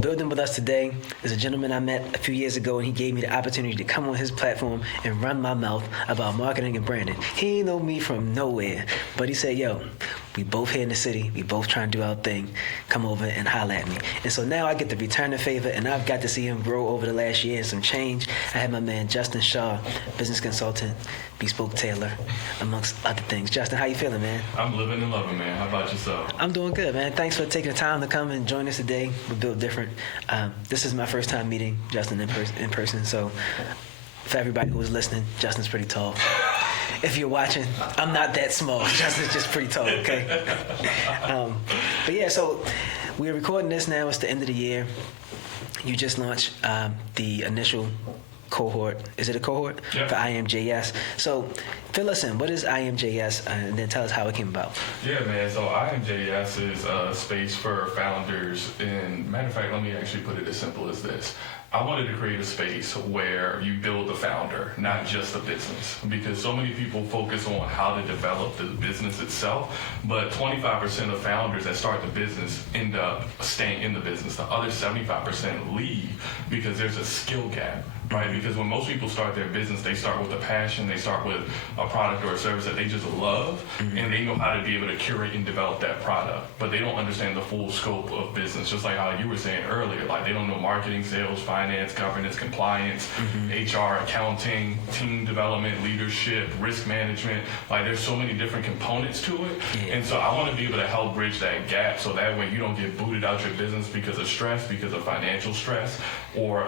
Building with us today is a gentleman I met a few years ago, and he gave me the opportunity to come on his platform and run my mouth about marketing and branding. He ain't know me from nowhere, but he said, yo, we both here in the city, we both trying to do our thing, come over and holler at me. And so now I get to return the favor, and I've got to see him grow over the last year and some change. I had my man Justin Shaw, business consultant, bespoke tailor, amongst other things. Justin, how you feeling, man? I'm living and loving, man. How about yourself? I'm doing good, man. Thanks for taking the time to come and join us today. We're built different. This is my first time meeting Justin in person, so for everybody who was listening, Justin's pretty tall. If you're watching, I'm not that small. Justin's just pretty tall, okay? But yeah, so we're recording this now. It's the end of the year. You just launched the initial cohort. Is it a cohort? Yep. For iamjs. So fill us in. What is iamjs? And then tell us how it came about. Yeah, man. So iamjs is a space for founders. And matter of fact, let me actually put it as simple as this. I wanted to create a space where you build the founder, not just the business, because so many people focus on how to develop the business itself, but 25% of founders that start the business end up staying in the business. The other 75% leave because there's a skill gap, right? Because when most people start their business, they start with a passion, they start with a product or a service that they just love, and they know how to be able to curate and develop that product, but they don't understand the full scope of business, just like how you were saying earlier. Like, they don't know marketing, sales, finance, governance, compliance, HR, accounting, team development, leadership, risk management. Like, there's so many different components to it. Yeah. And so I want to be able to help bridge that gap so that way you don't get booted out your business because of stress, because of financial stress, or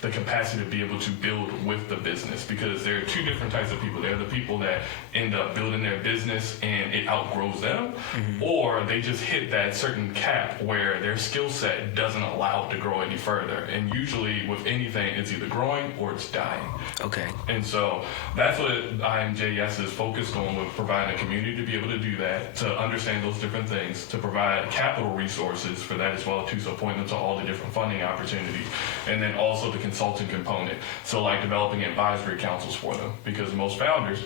the capacity to be able to build with the business. Because there are two different types of people. There are the people that end up building their business and it outgrows them, or they just hit that certain cap where their skill set doesn't allow it to grow any further. And usually with anything, it's either growing or it's dying. Okay. And so that's what iamjs is focused on, with providing a community to be able to do that, to understand those different things, to provide capital resources for that as well too, so point them to all the different funding opportunities, and then also the consulting component. So like developing advisory councils for them, because most founders,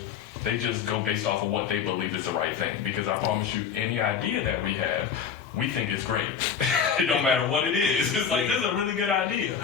they just go based off of what they believe is the right thing. Because I promise you, any idea that we have, we think it's great. It don't matter what it is. It's like, this is a really good idea.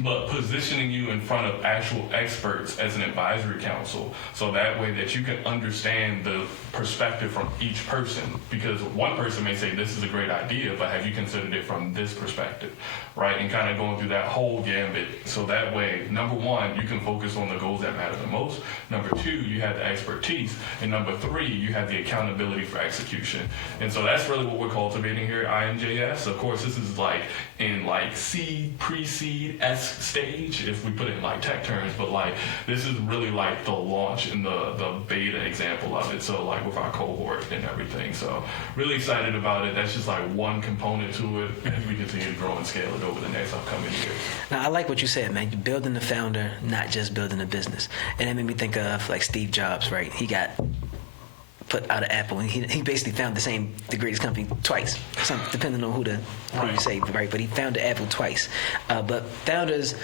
But positioning you in front of actual experts as an advisory council, so that way that you can understand the perspective from each person. Because one person may say, this is a great idea, but have you considered it from this perspective, right? And kind of going through that whole gambit. So that way, number one, you can focus on the goals that matter the most. Number two, you have the expertise. And number three, you have the accountability for execution. And so that's really what we're cultivating here at iamjs. Of course, this is like in like seed, pre-seed-esque stage, if we put it in like tech terms, but like this is really like the launch and the beta example of it. So like with our cohort and everything. So really excited about it. That's just like one component to it as we continue to grow and scale it over the next upcoming years. Now, I like what you said, man. You're building the founder, not just building a business. And that made me think of like Steve Jobs, right? He got put out of Apple, and he basically found the greatest company twice, depending on who you say, right? But he founded Apple twice. But founders,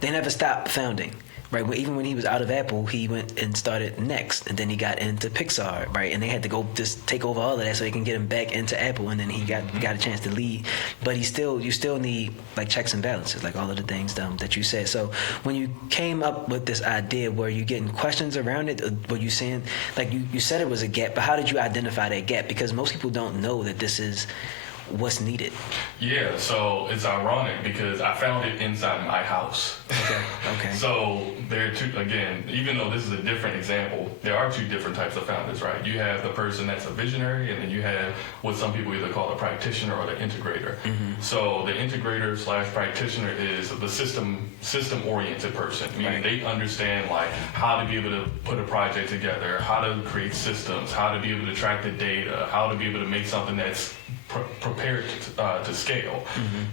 they never stop founding, right? Even when he was out of Apple, he went and started Next, and then he got into Pixar, right? And they had to go just take over all of that so they can get him back into Apple, and then he got a chance to lead. But you still need like checks and balances, like all of the things that you said. So when you came up with this idea, were you getting questions around it? Or were you saying, like you said it was a gap, but how did you identify that gap? Because most people don't know that this is what's needed. Yeah, so it's ironic because I found it inside my house. Okay. So there are two, again, even though this is a different example, there are two different types of founders, right? You have the person that's a visionary, and then you have what some people either call a practitioner or the integrator. So the integrator / practitioner is the system-oriented person, meaning they understand like how to be able to put a project together, how to create systems, how to be able to track the data, how to be able to make something that's prepared to scale.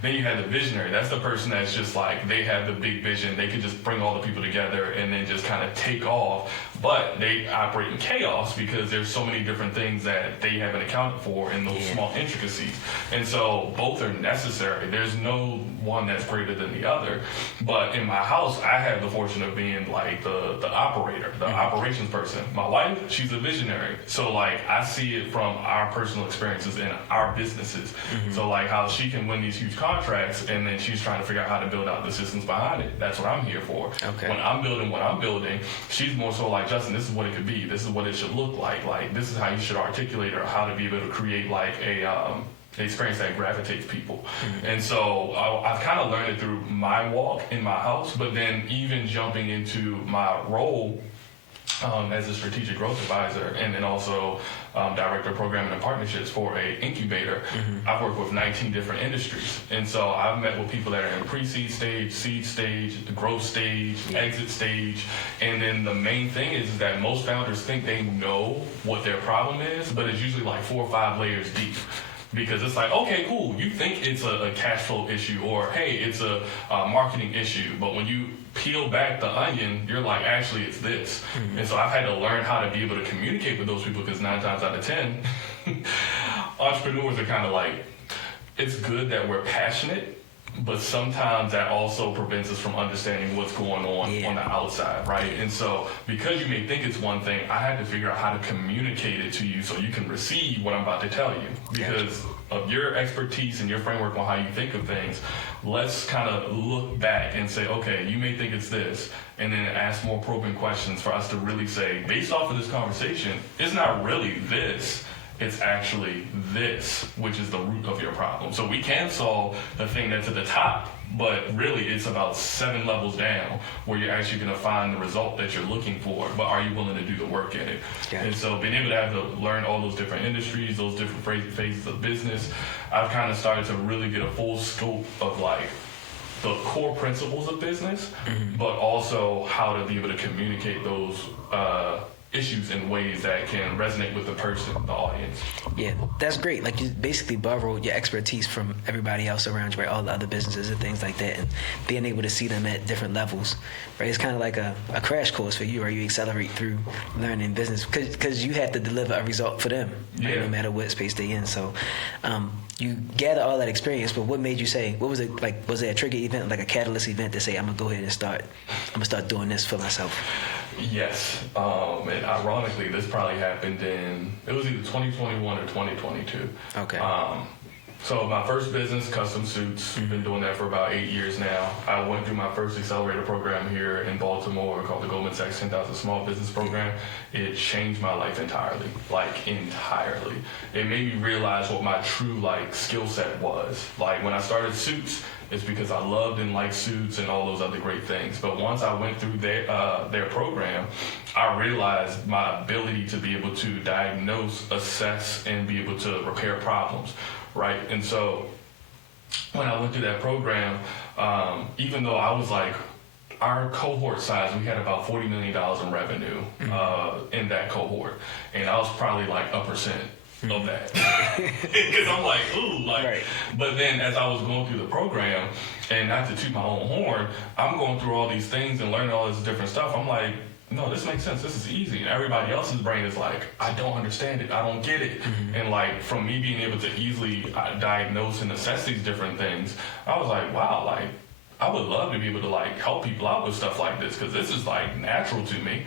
Then you have the visionary. That's the person that's just like, they have the big vision. They could just bring all the people together and then just kind of take off. But they operate in chaos because there's so many different things that they haven't accounted for in those small intricacies. And so both are necessary. There's no one that's greater than the other. But in my house, I have the fortune of being like the operator, the operations person. My wife, she's a visionary. So like I see it from our personal experiences in our our businesses. So like how she can win these huge contracts and then she's trying to figure out how to build out the systems behind it. That's what I'm here for. Okay. When I'm building what I'm building, she's more so like, Justin, this is what it could be. This is what it should look like. Like this is how you should articulate or how to be able to create like a experience that gravitates people. And so I've kind of learned it through my walk in my house, but then even jumping into my role as a strategic growth advisor and then also director of programming and partnerships for a incubator. I've worked with 19 different industries. And so I've met with people that are in pre-seed stage, seed stage, the growth stage, exit stage. And then the main thing is that most founders think they know what their problem is, but it's usually like 4 or 5 layers deep. Because it's like, okay, cool, you think it's a cash flow issue or, hey, it's a marketing issue. But when you peel back the onion, you're like, actually, it's this. And so I've had to learn how to be able to communicate with those people because 9 times out of 10, entrepreneurs are kind of like, it's good that we're passionate, but sometimes that also prevents us from understanding what's going on the outside, right? And so because you may think it's one thing, I had to figure out how to communicate it to you so you can receive what I'm about to tell you. Because of your expertise and your framework on how you think of things, let's kind of look back and say, okay, you may think it's this, and then ask more probing questions for us to really say, based off of this conversation, it's not really this. It's actually this, which is the root of your problem. So we can solve the thing that's at the top, but really it's about 7 levels down where you're actually going to find the result that you're looking for, but are you willing to do the work in it? Gotcha. And so being able to have to learn all those different industries, those different phases of business, I've kind of started to really get a full scope of like the core principles of business, but also how to be able to communicate those issues in ways that can resonate with the person, the audience. Yeah, that's great. Like you basically borrowed your expertise from everybody else around you, right? All the other businesses and things like that, and being able to see them at different levels, right? It's kind of like a crash course for you, right? You accelerate through learning business because you have to deliver a result for them, right? No matter what space they in. So you gather all that experience, but what made you say, what was it like? Was it a trigger event, like a catalyst event to say, I'm gonna go ahead and I'm gonna start doing this for myself? Yes, and ironically, this probably happened it was either 2021 or 2022. Okay. So my first business, custom suits, been doing that for about 8 years now. I went through my first accelerator program here in Baltimore called the Goldman Sachs 10,000 Small Business Program. It changed my life entirely, like entirely. It made me realize what my true like skill set was. Like when I started suits, it's because I loved and liked suits and all those other great things. But once I went through their program, I realized my ability to be able to diagnose, assess, and be able to repair problems, right? And so when I went through that program, even though I was like, our cohort size, we had about $40 million in revenue in that cohort. And I was probably like a percent of that. Because I'm like, ooh, like, right. But then as I was going through the program, and not to toot my own horn, I'm going through all these things and learning all this different stuff. I'm like, no, this makes sense. This is easy. And everybody else's brain is like, I don't understand it. I don't get it. And like, from me being able to easily diagnose and assess these different things, I was like, wow, like, I would love to be able to like help people out with stuff like this because this is like natural to me.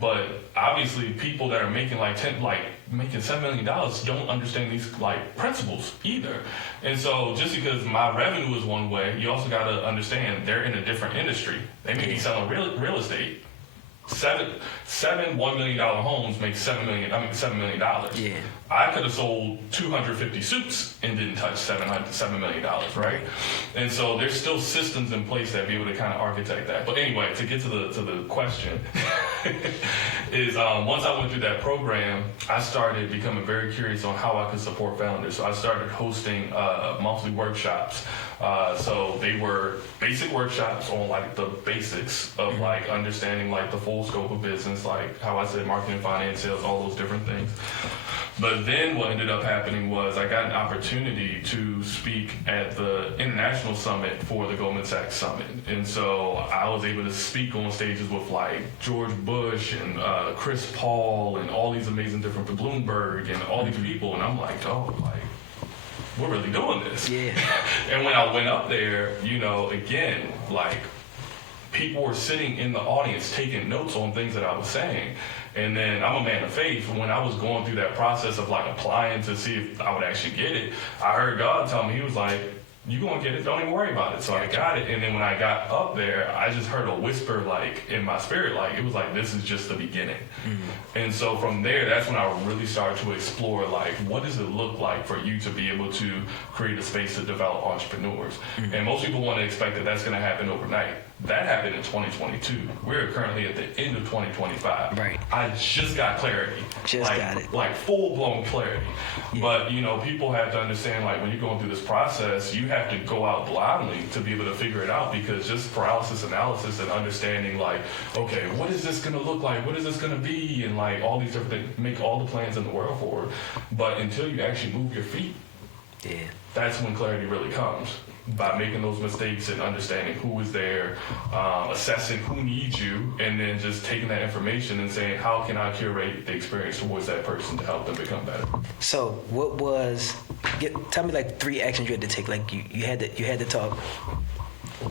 But obviously, people that are making making $7 million don't understand these like principles either. And so, just because my revenue is one way, you also got to understand they're in a different industry. They may be selling real estate. Seven $1 million homes make $7 million. Yeah. I could have sold 250 suits and didn't touch $7 million, right? And so there's still systems in place that be able to kind of architect that. But anyway, to get to the question, is once I went through that program, I started becoming very curious on how I could support founders. So I started hosting monthly workshops. So they were basic workshops on like the basics of like understanding like the full scope of business, like how I said marketing, finance, sales, all those different things. But then what ended up happening was I got an opportunity to speak at the International Summit for the Goldman Sachs Summit. And so I was able to speak on stages with like George Bush and Chris Paul and all these amazing different Bloomberg and all these people. And I'm like, oh, like, we're really doing this. Yeah. And when I went up there, you know, again, like, people were sitting in the audience taking notes on things that I was saying. And then I'm a man of faith. When I was going through that process of like applying to see if I would actually get it, I heard God tell me, he was like, you gonna get it, don't even worry about it. So I got it, and then when I got up there, I just heard a whisper like in my spirit, like it was like, this is just the beginning. And so from there, that's when I really started to explore like, what does it look like for you to be able to create a space to develop entrepreneurs? And most people want to expect that that's gonna happen overnight. That happened in 2022. We're currently at the end of 2025. Right. I just got clarity. Got it. Like full-blown clarity. Yeah. But, you know, people have to understand, like, when you're going through this process, you have to go out blindly to be able to figure it out, because just paralysis analysis and understanding, like, okay, what is this going to look like? What is this going to be? And, like, all these different things, make all the plans in the world for it. But until you actually move your feet, that's when clarity really comes. By making those mistakes and understanding who is there, assessing who needs you, and then just taking that information and saying, how can I curate the experience towards that person to help them become better? So tell me like 3 actions you had to take. Like you had to talk,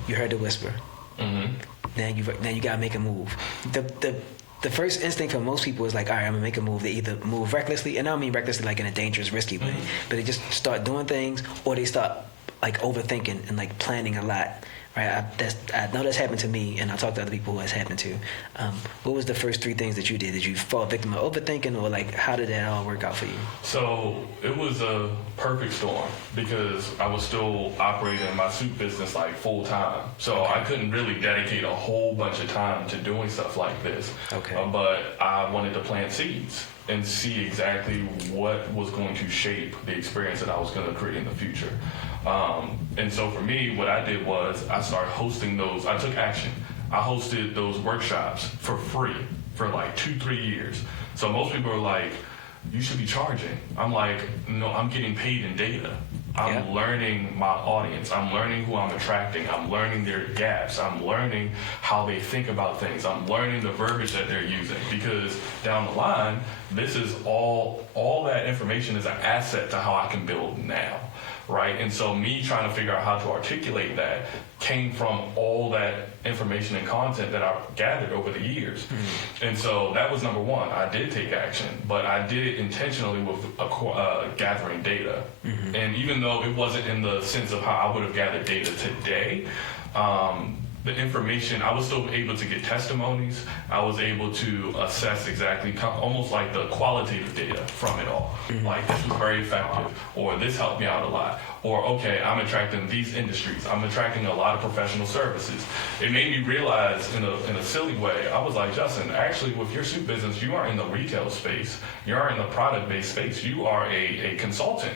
you heard the whisper. Now you gotta make a move. The first instinct for most people is like, all right, I'm gonna make a move. They either move recklessly, and I don't mean recklessly like in a dangerous, risky way, but they just start doing things, or they start like overthinking and like planning a lot, right? I know that's happened to me, and I talk to other people who that's happened to. What was the first 3 things that you did? Did you fall victim of overthinking, or like how did that all work out for you? So it was a perfect storm, because I was still operating my suit business like full time. So I couldn't really dedicate a whole bunch of time to doing stuff like this. But I wanted to plant seeds and see exactly what was going to shape the experience that I was going to create in the future. And so for me, what I did was I started hosting those. I took action. I hosted those workshops for free for like 2-3 years. So most people are like, you should be charging. I'm like, no, I'm getting paid in data. I'm learning my audience. I'm learning who I'm attracting. I'm learning their gaps. I'm learning how they think about things. I'm learning the verbiage that they're using, because down the line, this is all that information is an asset to how I can build now. Right? And so me trying to figure out how to articulate that came from all that information and content that I've gathered over the years. And so that was number 1. I did take action, but I did it intentionally with gathering data. And even though it wasn't in the sense of how I would have gathered data today, the information, I was still able to get testimonies. I was able to assess exactly, almost like the qualitative data from it all. Like, this was very effective, or this helped me out a lot, or okay, I'm attracting these industries. I'm attracting a lot of professional services. It made me realize in a silly way, I was like, Justin, actually with your suit business, you aren't in the retail space. You aren't in the product-based space. You are a consultant.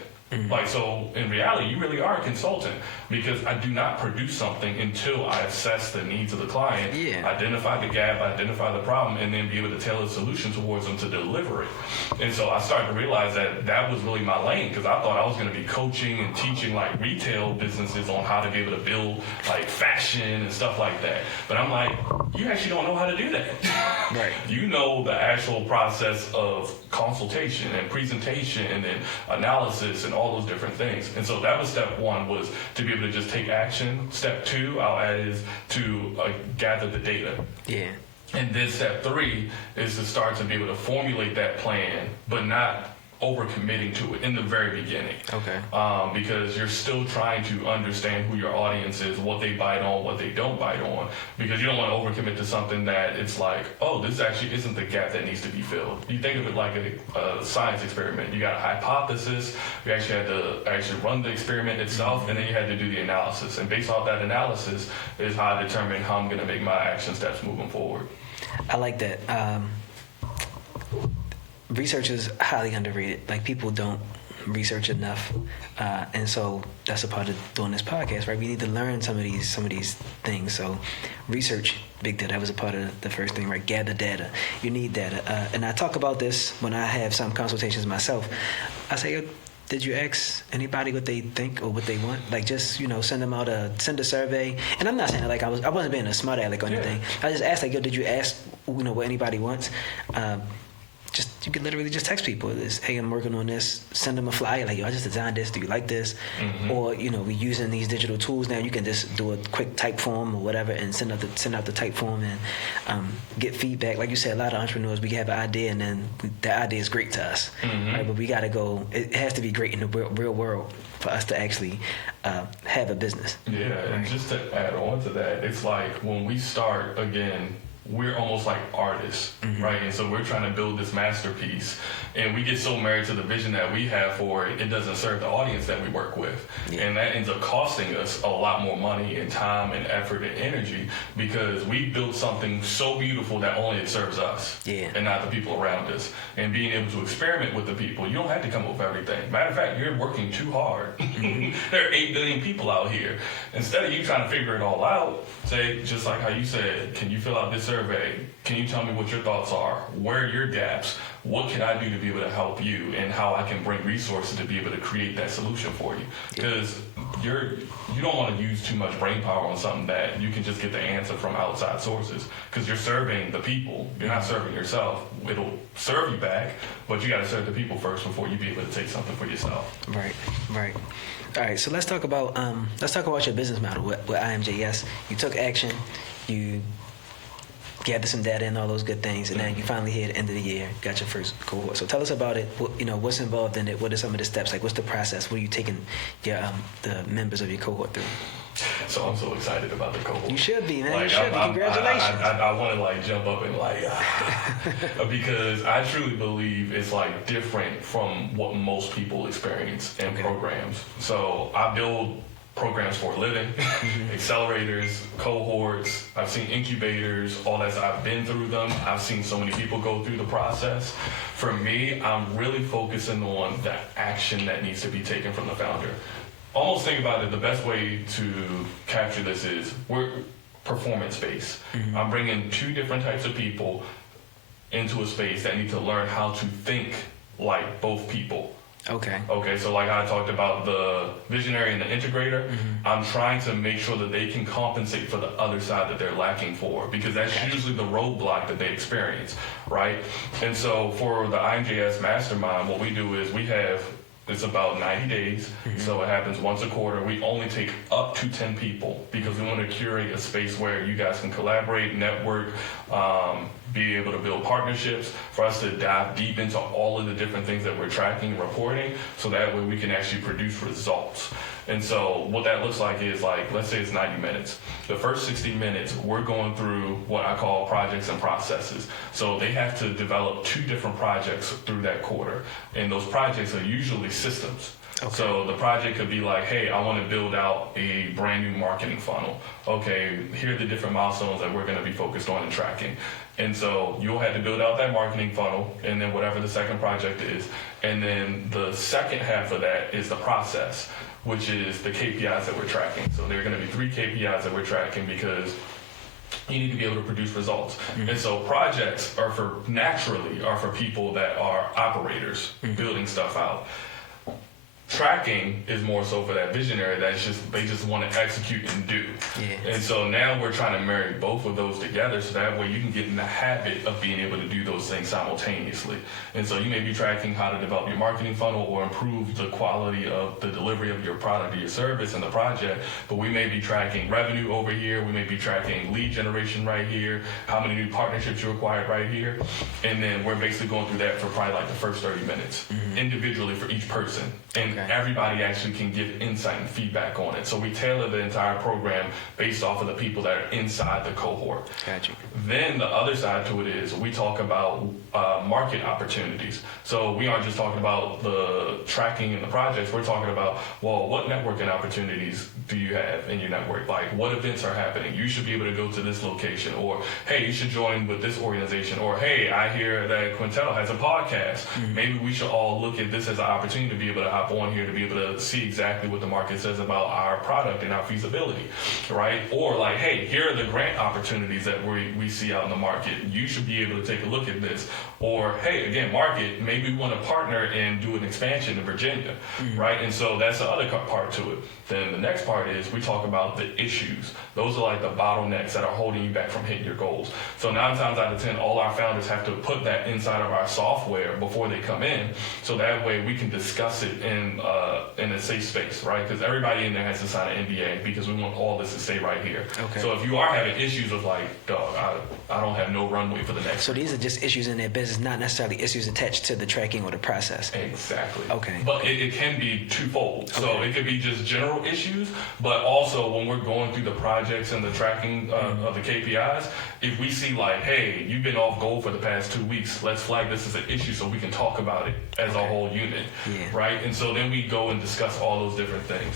Like, so in reality, you really are a consultant, because I do not produce something until I assess the needs of the client, identify the gap, identify the problem, and then be able to tailor a solution towards them to deliver it. And so I started to realize that was really my lane, because I thought I was going to be coaching and teaching like retail businesses on how to be able to build like fashion and stuff like that. But I'm like, you actually don't know how to do that. Right. You know the actual process of consultation and presentation and then analysis and all those different things. And so that was step 1, was to be able to just take action. Step 2, I'll add, is to gather the data. And then step 3 is to start to be able to formulate that plan, but not overcommitting to it in the very beginning. Because you're still trying to understand who your audience is, what they bite on, what they don't bite on, because you don't want to overcommit to something that it's like, oh, this actually isn't the gap that needs to be filled. You think of it like a science experiment. You got a hypothesis, you actually had to run the experiment itself, and then you had to do the analysis. And based off that analysis is how I determine how I'm going to make my action steps moving forward. I like that. Research is highly underrated. Like, people don't research enough, and so that's a part of doing this podcast, right? We need to learn some of these things. So, research, big data. That was a part of the first thing, right? Gather data. You need data, and I talk about this when I have some consultations myself. I say, did you ask anybody what they think or what they want? Like, just, send a survey. And I'm not saying like I wasn't being a smart aleck or anything. I just asked, like, did you ask, what anybody wants? you could literally just text people. It's, hey, I'm working on this. Send them a flyer. Like, yo, I just designed this. Do you like this? Or, you know, we're using these digital tools now. You can just do a quick type form or whatever and send out the type form and get feedback. Like you said, a lot of entrepreneurs, we have an idea and then the idea is great to us. Right? But we got to go. It has to be great in the real world for us to actually have a business. Yeah, and just to add on to that, it's like when we start again, we're almost like artists, right? And so we're trying to build this masterpiece, and we get so married to the vision that we have for it, it doesn't serve the audience that we work with. And that ends up costing us a lot more money and time and effort and energy because we built something so beautiful that only it serves us and not the people around us. And being able to experiment with the people, you don't have to come up with everything. Matter of fact, you're working too hard. There are 8 billion people out here. Instead of you trying to figure it all out, say, just like how you said, can you fill out this survey? Can you tell me what your thoughts are? Where are your gaps? What can I do to be able to help you, and how I can bring resources to be able to create that solution for you? Because you don't want to use too much brain power on something that you can just get the answer from outside sources, because you're serving the people. You're not serving yourself. It'll serve you back, but you got to serve the people first before you be able to take something for yourself. Right. All right, so let's talk about your business model with iamjs. You took action. You gather some data and all those good things, and then you finally hit the end of the year, got your first cohort. So tell us about it. What's involved in it? What are some of the steps? Like, what's the process? What are you taking your the members of your cohort through? So I'm so excited about the cohort. You should be, man. Like, you should be. Congratulations. I want to like jump up and like because I truly believe it's like different from what most people experience in programs. So I build programs for a living, accelerators, cohorts. I've seen incubators, all that. I've been through them. I've seen so many people go through the process. For me, I'm really focusing on the action that needs to be taken from the founder. Almost think about it, the best way to capture this is we're performance-based. I'm bringing 2 different types of people into a space that need to learn how to think like both people. Okay, so like I talked about the visionary and the integrator, I'm trying to make sure that they can compensate for the other side that they're lacking for, because that's usually the roadblock that they experience, right? And so for the iamjs Mastermind, what we do is it's about 90 days, so it happens once a quarter. We only take up to 10 people because we want to curate a space where you guys can collaborate, network, be able to build partnerships, for us to dive deep into all of the different things that we're tracking and reporting, so that way we can actually produce results. And so what that looks like is, like, let's say it's 90 minutes. The first 60 minutes, we're going through what I call projects and processes. So they have to develop 2 different projects through that quarter. And those projects are usually systems. So the project could be like, hey, I want to build out a brand new marketing funnel. Okay, here are the different milestones that we're going to be focused on and tracking. And so you'll have to build out that marketing funnel, and then whatever the second project is. And then the second half of that is the process, which is the KPIs that we're tracking. So there are going to be 3 KPIs that we're tracking because you need to be able to produce results. And so projects are for people that are operators building stuff out. Tracking is more so for that visionary they just want to execute and do. And so now we're trying to marry both of those together, so that way you can get in the habit of being able to do those things simultaneously. And so you may be tracking how to develop your marketing funnel or improve the quality of the delivery of your product or your service in the project, but we may be tracking revenue over here, we may be tracking lead generation right here, how many new partnerships you acquired right here, and then we're basically going through that for probably like the first 30 minutes individually for each person. And everybody actually can give insight and feedback on it. So we tailor the entire program based off of the people that are inside the cohort. Gotcha. Then the other side to it is we talk about market opportunities. So we aren't just talking about the tracking and the projects. We're talking about, well, what networking opportunities do you have in your network? Like, what events are happening? You should be able to go to this location. Or, hey, you should join with this organization. Or, hey, I hear that Quintel has a podcast. Maybe we should all look at this as an opportunity to be able to hop on on here to be able to see exactly what the market says about our product and our feasibility, right? Or like, hey, here are the grant opportunities that we see out in the market. You should be able to take a look at this. Or, hey, again, market, maybe we want to partner and do an expansion in Virginia, right? And so that's the other part to it. Then the next part is we talk about the issues. Those are like the bottlenecks that are holding you back from hitting your goals. So 9 times out of 10, all our founders have to put that inside of our software before they come in, so that way we can discuss it in a safe space, right? Because everybody in there has to sign an NDA because we want all this to stay right here. Okay. So if you are having issues with like, dog, I don't have no runway for the next. So these are just issues in their business, not necessarily issues attached to the tracking or the process. Exactly. Okay. But it can be twofold. So Okay. it could be just general issues, but also when we're going through the projects and the tracking of the KPIs, if we see like, hey, you've been off goal for the past 2 weeks, let's flag this as an issue so we can talk about it as a whole unit, right? And so then we go and discuss all those different things.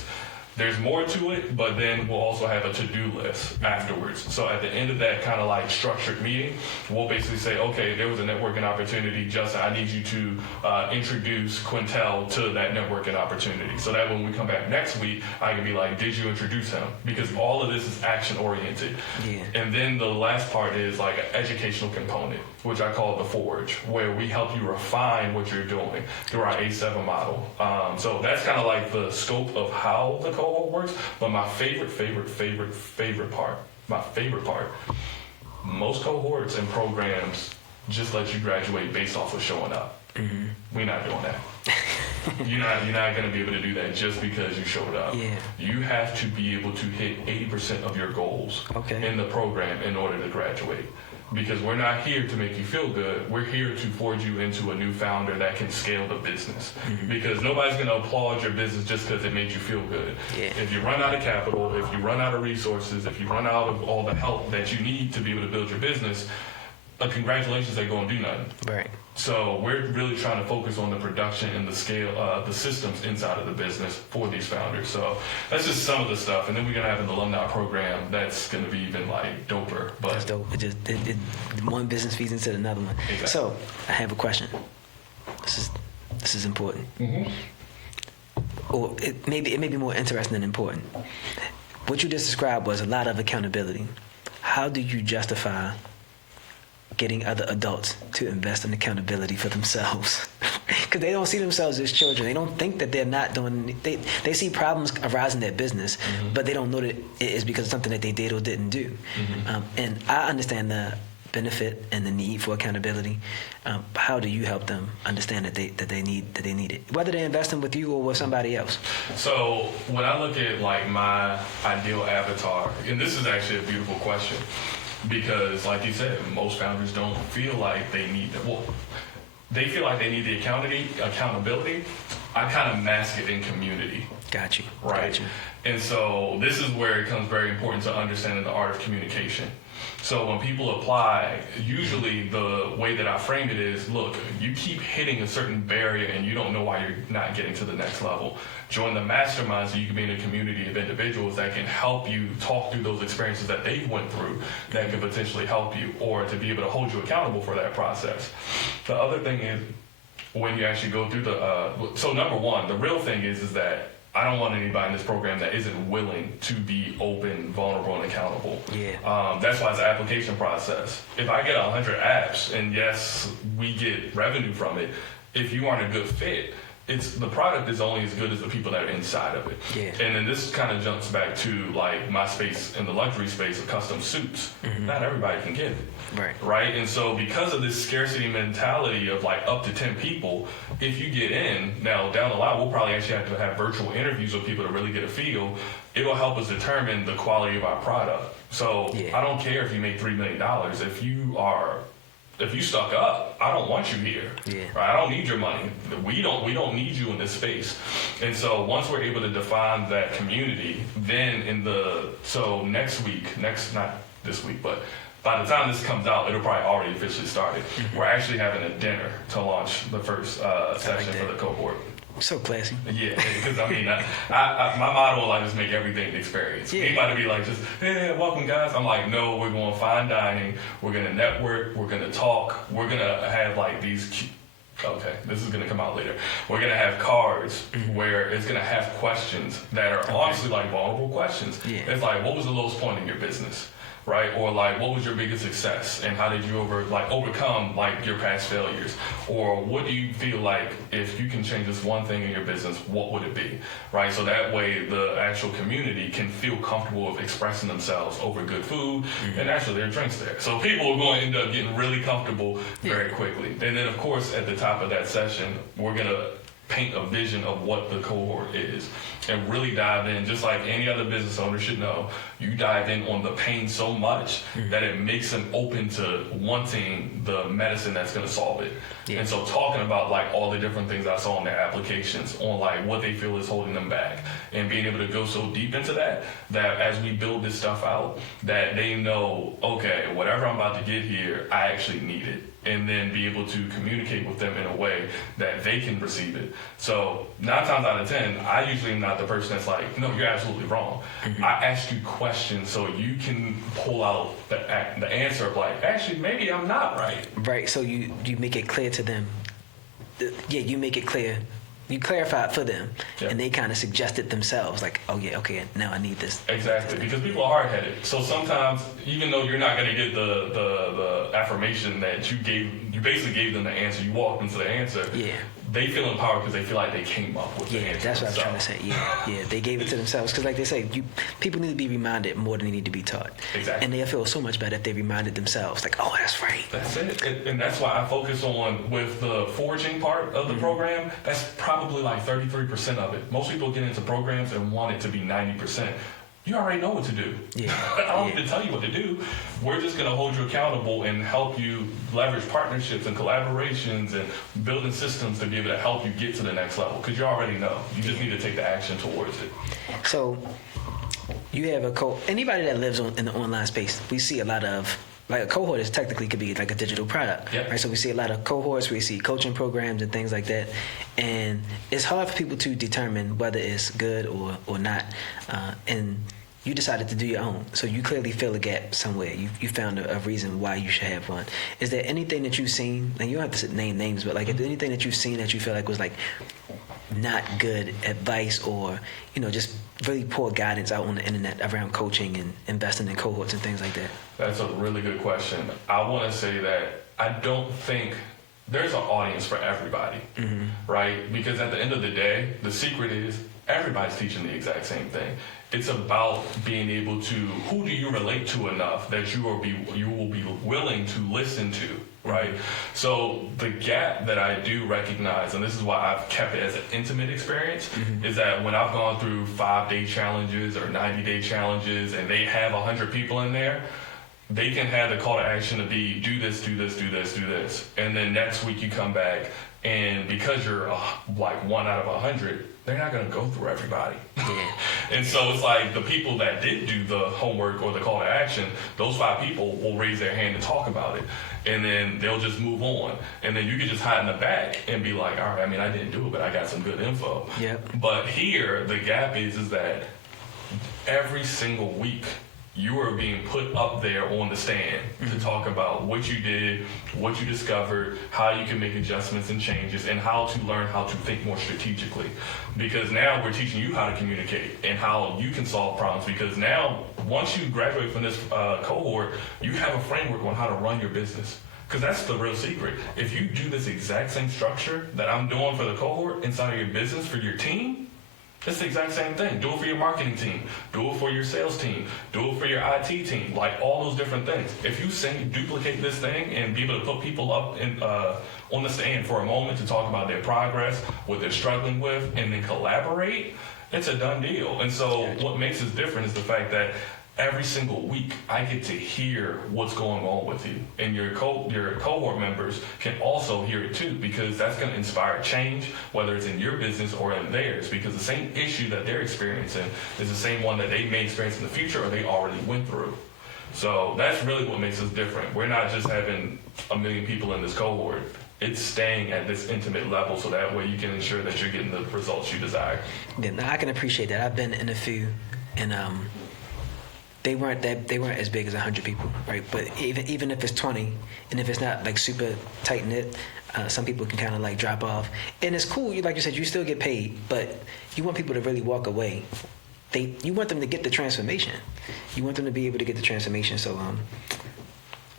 There's more to it, but then we'll also have a to-do list afterwards. So at the end of that kind of like structured meeting, we'll basically say, okay, there was a networking opportunity. Justin, I need you to introduce Quintel to that networking opportunity. So that when we come back next week, I can be like, did you introduce him? Because all of this is action-oriented. Yeah. And then the last part is like an educational component, which I call the Forge, where we help you refine what you're doing through our A7 model. So that's kind of like the scope of how the cohort works. But my favorite part, most cohorts and programs just let you graduate based off of showing up. Mm-hmm. We're not doing that. You're not going to be able to do that just because you showed up. Yeah. You have to be able to hit 80% of your goals in the program in order to graduate. Because we're not here to make you feel good. We're here to forge you into a new founder that can scale the business. Mm-hmm. Because nobody's going to applaud your business just because it made you feel good. Yeah. If you run out of capital, if you run out of resources, if you run out of all the help that you need to be able to build your business, congratulations ain't going to do nothing. Right. So we're really trying to focus on the production and the scale, the systems inside of the business for these founders. So that's just some of the stuff. And then we're going to have an alumni program that's going to be even like doper. But that's dope. It one business feeds into another one. Exactly. So I have a question. This is important. Mm-hmm. Or it may be more interesting than important. What you just described was a lot of accountability. How do you justify getting other adults to invest in accountability for themselves? Because they don't see themselves as children. They don't think that they're not doing. They see problems arise in their business, but they don't know that it is because of something that they did or didn't do. And I understand the benefit and the need for accountability. How do you help them understand that they need it, whether they're investing with you or with somebody else? So when I look at like my ideal avatar, and this is actually a beautiful question. Because, like you said, most founders don't feel like they need that. Well, they feel like they need the accountability. I kind of mask it in community. Got you. Right. Got you. And so this is where it becomes very important to understanding the art of communication. So when people apply, usually the way that I frame it is, look, you keep hitting a certain barrier and you don't know why you're not getting to the next level. Join the mastermind so you can be in a community of individuals that can help you talk through those experiences that they've went through that could potentially help you, or to be able to hold you accountable for that process. The other thing is when you actually go through so number one, the real thing is that I don't want anybody in this program that isn't willing to be open, vulnerable, and accountable. Yeah. That's why it's an application process. If I get 100 apps, and yes, we get revenue from it, if you aren't a good fit, the product is only as good as the people that are inside of it. Yeah. And then this kind of jumps back to like my space in the luxury space of custom suits. Mm-hmm. Not everybody can get it. Right. And so because of this scarcity mentality of like up to 10 people, if you get in, now down the line, we'll probably actually have to have virtual interviews with people to really get a feel. It'll help us determine the quality of our product. So I don't care if you make $3 million. If you stuck up, I don't want you here. Yeah. Right? I don't need your money. We don't need you in this space. And so once we're able to define that community, then not this week, but by the time this comes out, it'll probably already officially started. Mm-hmm. We're actually having a dinner to launch the first session for the cohort. So classy. Yeah, because I mean, my motto like is make everything an experience. Yeah. Anybody be like, just, hey, welcome guys. I'm like, no, we're going fine dining. We're going to network. We're going to talk. We're going to have like these Okay, this is going to come out later. We're going to have cards where it's going to have questions that are honestly like vulnerable questions. Yeah. It's like, what was the lowest point in your business? Right? Or like, what was your biggest success and how did you overcome like your past failures? Or what do you feel like if you can change this one thing in your business, what would it be? Right? So that way the actual community can feel comfortable of expressing themselves over good food and actually their drinks there. So people are going to end up getting really comfortable very quickly. And then of course at the top of that session, we're going to paint a vision of what the cohort is and really dive in, just like any other business owner should know. You dive in on the pain so much that it makes them open to wanting the medicine that's going to solve it. Yeah. And so talking about like all the different things I saw in their applications on like what they feel is holding them back and being able to go so deep into that as we build this stuff out, that they know, okay, whatever I'm about to get here, I actually need it. And then be able to communicate with them in a way that they can receive it. So 9 times out of 10, I usually am not the person that's like, no, you're absolutely wrong. I ask you questions so you can pull out the answer of like, actually, maybe I'm not right. Right. So you make it clear to them. Yeah, you make it clear. You clarify it for them, and they kind of suggest it themselves, like, oh yeah, okay, now I need this. Exactly, because people are hard-headed. So sometimes, even though you're not going to get the affirmation that you basically gave them the answer, you walked into the answer. Yeah. They feel empowered because they feel like they came up with the answer. Yeah, that's what I was trying to say. Yeah, they gave it to themselves because, like they say, people need to be reminded more than they need to be taught. Exactly. And they'll feel so much better if they reminded themselves, like, oh, that's right. That's it. And that's why I focus on, with the forging part of the program, that's probably like 33% of it. Most people get into programs and want it to be 90%. You already know what to do. Yeah. I don't need to tell you what to do. We're just going to hold you accountable and help you leverage partnerships and collaborations and building systems to be able to help you get to the next level, because you already know. You just need to take the action towards it. So you have anybody that lives in the online space, we see a lot of, like, a cohort is technically could be like a digital product. Yep. Right? So we see a lot of cohorts, we see coaching programs and things like that. And it's hard for people to determine whether it's good or not. And you decided to do your own. So you clearly fill a gap somewhere. You found a reason why you should have one. Is there anything that you've seen, and you don't have to name names, but like, is there anything that you've seen that you feel like was like not good advice, or, you know, just really poor guidance out on the internet around coaching and investing in cohorts and things like that? That's a really good question. I want to say that I don't think there's an audience for everybody, right? Because at the end of the day, the secret is everybody's teaching the exact same thing. It's about being able to, who do you relate to enough that you will be willing to listen to, right? So the gap that I do recognize, and this is why I've kept it as an intimate experience, is that when I've gone through 5-day challenges or 90-day challenges and they have 100 people in there, they can have the call to action to be, do this, do this, do this, do this. And then next week you come back, and because you're like 1 out of 100, they're not going to go through everybody. Yeah. And so it's like the people that did do the homework or the call to action, those 5 people will raise their hand and talk about it. And then they'll just move on. And then you can just hide in the back and be like, all right, I mean, I didn't do it, but I got some good info. Yep. But here, the gap is that every single week, you are being put up there on the stand to talk about what you did, what you discovered, how you can make adjustments and changes, and how to learn how to think more strategically. Because now we're teaching you how to communicate and how you can solve problems. Because now, once you graduate from this cohort, you have a framework on how to run your business. Because that's the real secret. If you do this exact same structure that I'm doing for the cohort inside of your business for your team, it's the exact same thing. Do it for your marketing team. Do it for your sales team. Do it for your IT team. Like, all those different things. If you duplicate this thing and be able to put people up on the stand for a moment to talk about their progress, what they're struggling with, and then collaborate, it's a done deal. And so what makes us different is the fact that every single week, I get to hear what's going on with you. And your cohort members can also hear it too, because that's going to inspire change, whether it's in your business or in theirs, because the same issue that they're experiencing is the same one that they may experience in the future or they already went through. So that's really what makes us different. We're not just having 1 million people in this cohort. It's staying at this intimate level, so that way you can ensure that you're getting the results you desire. Yeah, I can appreciate that. I've been in a few, and they weren't as big as 100 people, right? But even if it's 20, and if it's not like super tight knit, some people can kind of like drop off, and it's cool. Like you said, you still get paid, but you want people to really walk away. You want them to get the transformation. You want them to be able to get the transformation. So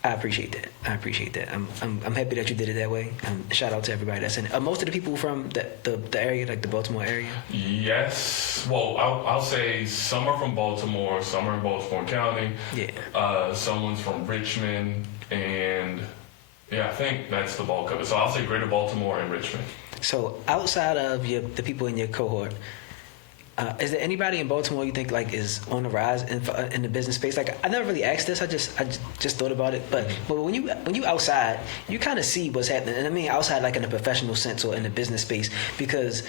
I appreciate that. I'm happy that you did it that way. Shout out to everybody that's in it. Are most of the people from the area, like the Baltimore area? Yes. Well, I'll say some are from Baltimore, some are in Baltimore County. Yeah. Someone's from Richmond, and yeah, I think that's the bulk of it. So I'll say Greater Baltimore and Richmond. So outside of the people in your cohort, is there anybody in Baltimore you think like is on the rise in the business space? Like I never really asked this. I just thought about it. But when you outside, you kind of see what's happening. And I mean outside like in a professional sense or in the business space, because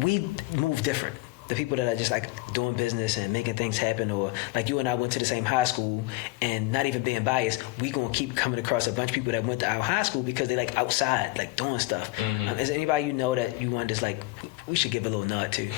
we move different. The people that are just like doing business and making things happen, or like you and I went to the same high school, and not even being biased, we gonna keep coming across a bunch of people that went to our high school because they like outside, like doing stuff. Is there anybody you know that you want to just like we should give a little nod to?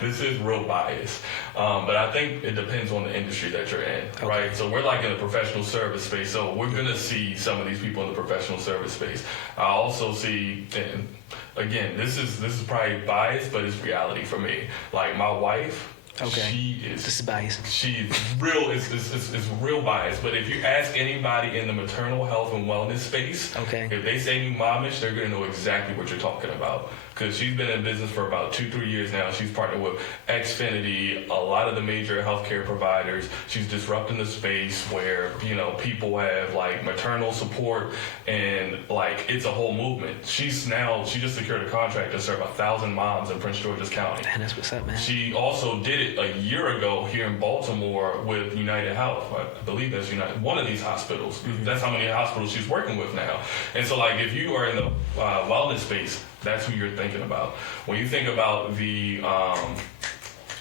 This is real bias, but I think it depends on the industry that you're in, right? So we're like in the professional service space, so we're gonna see some of these people in the professional service space. I also see, and again, this is probably biased, but it's reality for me. Like my wife. Okay. This is biased. She's real. It's real biased. But if you ask anybody in the maternal health and wellness space, if they say new momish, they're gonna know exactly what you're talking about. Because she's been in business for about 2-3 years now. She's partnered with Xfinity, a lot of the major healthcare providers. She's disrupting the space where people have like maternal support, and like it's a whole movement. She just secured a contract to serve 1,000 moms in Prince George's County. Man, that's what's up, man. She also did it a year ago here in Baltimore with United Health. I believe that's one of these hospitals. That's how many hospitals she's working with now. And so like if you are in the wellness space, that's who you're thinking about. When you think about the,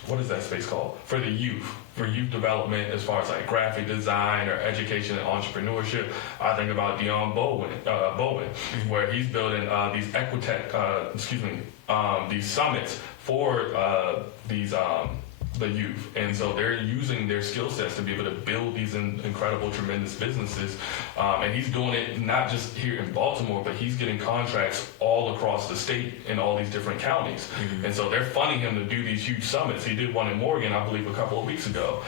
what is that space called? For youth development, as far as like graphic design or education and entrepreneurship, I think about Dion Bowen, where he's building these these summits for the youth. And so they're using their skill sets to be able to build these incredible, tremendous businesses. And he's doing it not just here in Baltimore, but he's getting contracts all across the state in all these different counties. And so they're funding him to do these huge summits. He did one in Morgan, I believe, a couple of weeks ago.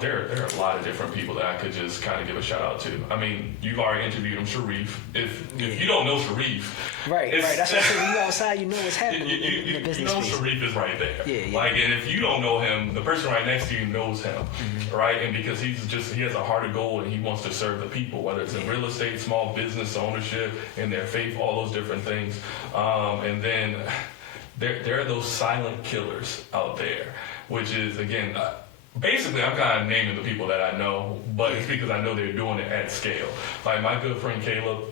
There are a lot of different people that I could just kind of give a shout out to. I mean, you've already interviewed him, Sharif. If you don't know Sharif, right. That's what I said. When you outside, you know what's happening in the business space. Sharif is right there. Yeah. Like, and if you don't know him, the person right next to you knows him, right? And because he has a heart of gold and he wants to serve the people, whether it's in real estate, small business ownership, in their faith, all those different things. And then there are those silent killers out there, which is, again, basically, I'm kind of naming the people that I know, but it's because I know they're doing it at scale. Like my good friend Caleb,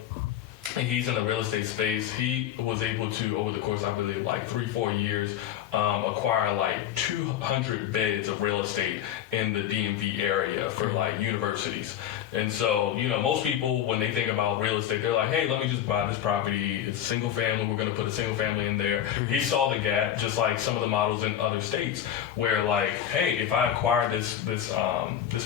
he's in the real estate space. He was able to, over the course, I believe, like 3-4 years, acquire like 200 beds of real estate in the DMV area for like universities. And so, most people, when they think about real estate, they're like, hey, let me just buy this property. It's single family. We're going to put a single family in there. He saw the gap, just like some of the models in other states, where like, hey, if I acquire this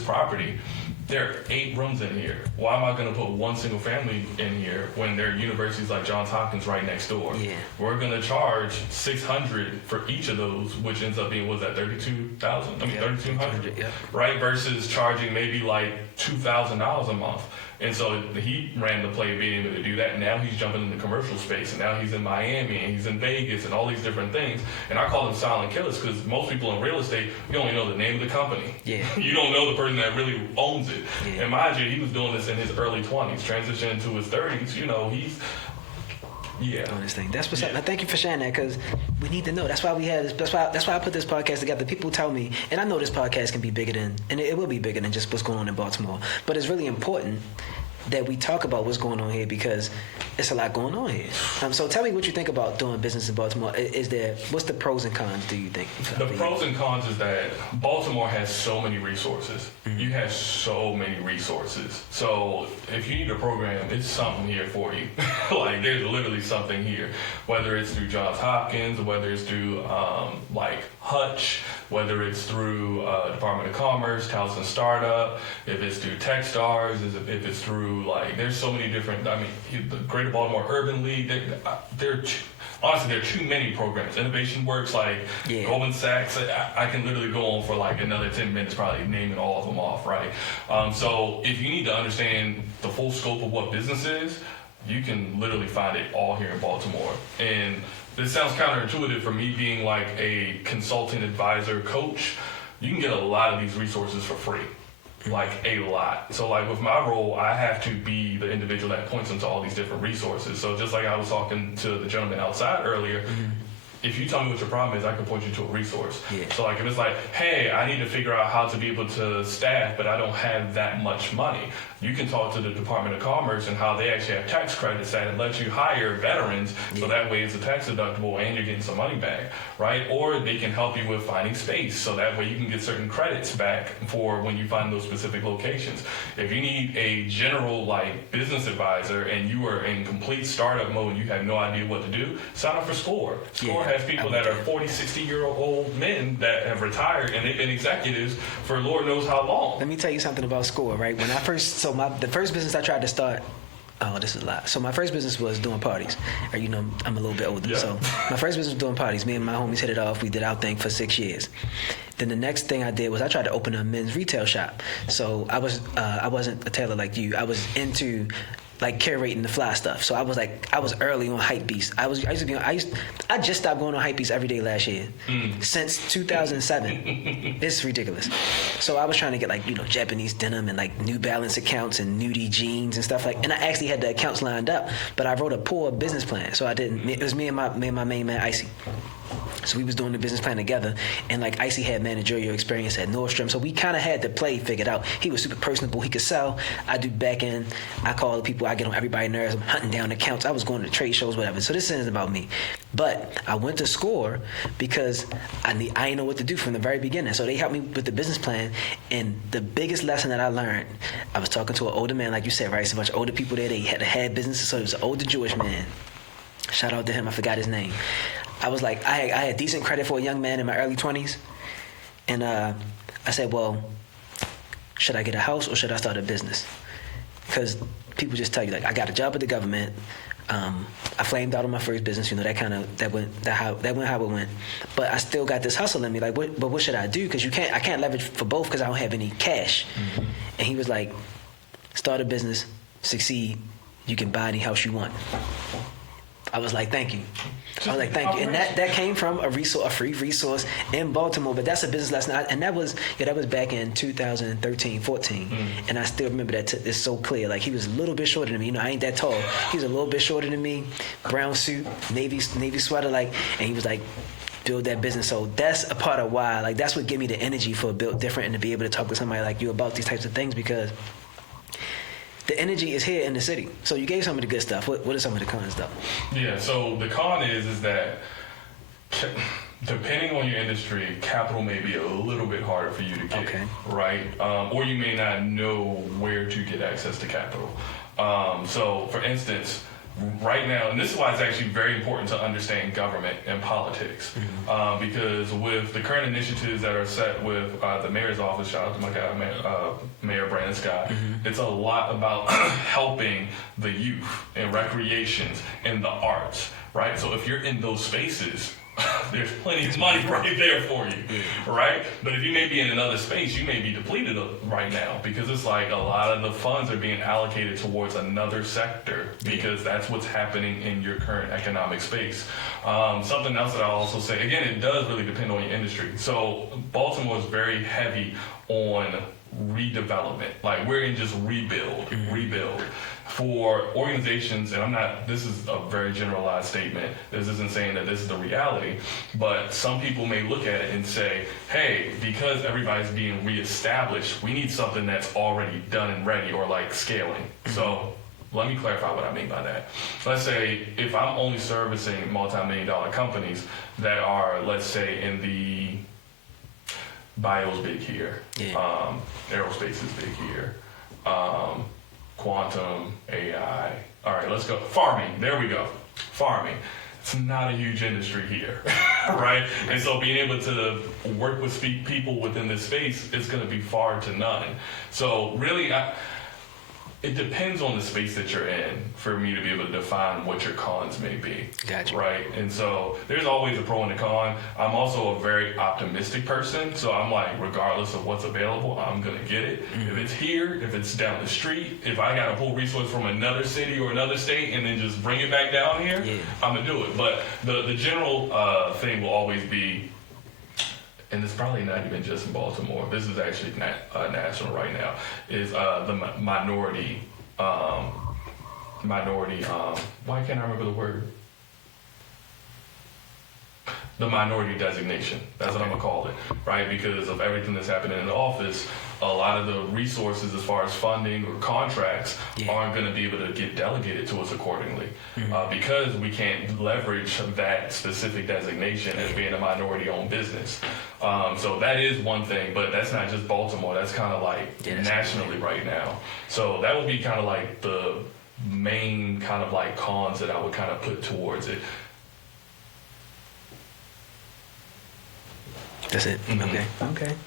property, there are 8 rooms in here. Why am I going to put one single family in here when there are universities like Johns Hopkins right next door? Yeah. We're going to charge $600 for each of those, which ends up being, $32,000? $3,200, right? Versus charging maybe like $2,000 a month. And so he ran the play of being able to do that. Now he's jumping in the commercial space, and now he's in Miami, and he's in Vegas, and all these different things. And I call them silent killers because most people in real estate, you only know the name of the company. Yeah. You don't know the person that really owns it. Yeah. And mind you, he was doing this in his early 20s, transitioning into his 30s. He's... Yeah. Doing this thing. That's what's up. Now, thank you for sharing that, because we need to know. That's why we have this. That's why I put this podcast together. People tell me, and I know this podcast can be bigger than, and it will be bigger than just what's going on in Baltimore. But it's really important that we talk about what's going on here, because it's a lot going on here. So tell me what you think about doing business in Baltimore. What's the pros and cons, do you think? The pros and cons is that Baltimore has so many resources. You have so many resources. So if you need a program, it's something here for you. Like there's literally something here, whether it's through Johns Hopkins, or whether it's through like Hutch, whether it's through Department of Commerce, Towson Startup, if it's through Techstars, if it's through, like, there's so many different, I mean, the Greater Baltimore Urban League, honestly, there are too many programs. Innovation Works, like Goldman Sachs, I can literally go on for like another 10 minutes probably naming all of them off, right? So if you need to understand the full scope of what business is, you can literally find it all here in Baltimore. And this sounds counterintuitive for me being like a consultant, advisor, coach. You can get a lot of these resources for free. Like a lot. So like with my role, I have to be the individual that points them to all these different resources. So just like I was talking to the gentleman outside earlier, if you tell me what your problem is, I can point you to a resource. So like if it's like, hey, I need to figure out how to be able to staff, but I don't have that much money, you can talk to the Department of Commerce and how they actually have tax credits that let you hire veterans, so that way it's a tax deductible and you're getting some money back, right? Or they can help you with finding space, so that way you can get certain credits back for when you find those specific locations. If you need a general like business advisor and you are in complete startup mode and you have no idea what to do, sign up for SCORE. SCORE has people that are 40, 60-year-old men that have retired and they've been executives for Lord knows how long. Let me tell you something about SCORE, right? When I first, the first business I tried to start, this is a lot. So my first business was doing parties. Or, you know, I'm a little bit older. So my first business was doing parties. Me and my homies hit it off. We did our thing for 6 years. Then the next thing I did was I tried to open a men's retail shop. So I wasn't a tailor like you. I was into like curating the fly stuff. So I was early on Hypebeast. I just stopped going on Hypebeast every day last year. Since 2007. It's ridiculous. So I was trying to get like, you know, Japanese denim and like New Balance accounts and nudie jeans and stuff and I actually had the accounts lined up, but I wrote a poor business plan. So it was me and my main man, Icy. So we was doing the business plan together, and like Icy had managerial experience at Nordstrom, so we kind of had the play figured out. He was super personable, he could sell. I do back end, I call the people, I get on everybody's nerves, I'm hunting down accounts, I was going to trade shows, whatever. So this isn't about me. But I went to SCORE because I didn't know what to do from the very beginning. So they helped me with the business plan, and the biggest lesson that I learned, I was talking to an older man, like you said, right? It's a bunch of older people there, they had businesses, so it was an older Jewish man. Shout out to him, I forgot his name. I was like, I had decent credit for a young man in my early 20s. And I said, well, should I get a house or should I start a business? Because people just tell you, like, I got a job at the government. I flamed out on my first business, you know, that went how it went. But I still got this hustle in me, like, what should I do? Because I can't leverage for both because I don't have any cash. And he was like, start a business, succeed, you can buy any house you want. I was like, thank you. And that came from a free resource in Baltimore. But that's a business lesson. And that was back in 2013, 14. And I still remember that. It's so clear. Like, he was a little bit shorter than me. You know, I ain't that tall. He was a little bit shorter than me. Brown suit, navy sweater, like, and he was like, build that business. So that's a part of why, like, that's what gave me the energy for Built Different and to be able to talk to somebody like you about these types of things, because the energy is here in the city. So you gave some of the good stuff. What are some of the cons, though? Yeah, so the con is that depending on your industry, capital may be a little bit harder for you to get, right? Or you may not know where to get access to capital. So, for instance, right now, and this is why it's actually very important to understand government and politics, because with the current initiatives that are set with the mayor's office, shout out to my guy, Mayor Brandon Scott, it's a lot about helping the youth and recreations and the arts, right? So if you're in those spaces, there's plenty of money right there for you, right? But if you may be in another space, you may be depleted right now, because it's like a lot of the funds are being allocated towards another sector, because that's what's happening in your current economic space. Something else that I'll also say, again, it does really depend on your industry. So Baltimore is very heavy on redevelopment. Like, we're in just rebuild. For organizations, and this is a very generalized statement, this isn't saying that this is the reality, but some people may look at it and say, hey, because everybody's being reestablished, we need something that's already done and ready, or like scaling. So let me clarify what I mean by that. Let's say if I'm only servicing multi-million-dollar companies that are, let's say, in the bio's big here, aerospace is big here, quantum, AI. All right, let's go. Farming, there we go. Farming. it's not a huge industry here, right? And so being able to work with people within this space is going to be far to none. So really, it depends on the space that you're in for me to be able to define what your cons may be. Gotcha. Right? And so there's always a pro and a con. I'm also a very optimistic person. So I'm like, regardless of what's available, I'm going to get it. If it's here, if it's down the street, if I got to pull resource from another city or another state and then just bring it back down here, I'm going to do it. But the general thing will always be, and it's probably not even just in Baltimore, this is actually national right now, is the minority, why can't I remember the word? The minority designation. That's what I'm gonna call it, right? Because of everything that's happening in the office, a lot of the resources as far as funding or contracts aren't gonna be able to get delegated to us accordingly, because we can't leverage that specific designation as being a minority-owned business. So that is one thing, but that's not just Baltimore. That's kind of like nationally right now. So that would be kind of like the main kind of like cons that I would kind of put towards it. That's it.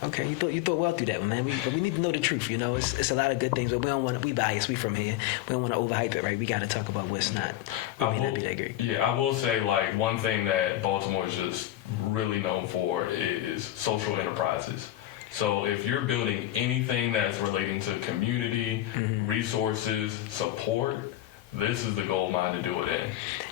Okay. You thought well through that one, man. But we need to know the truth. You know, it's a lot of good things, but we don't want to. We biased. We from here. We don't want to overhype it, right? We got to talk about what's not. May not be that great. Yeah, I will say like one thing that Baltimore is just really known for is social enterprises. So if you're building anything that's relating to community, resources, support, this is the gold mine to do it in.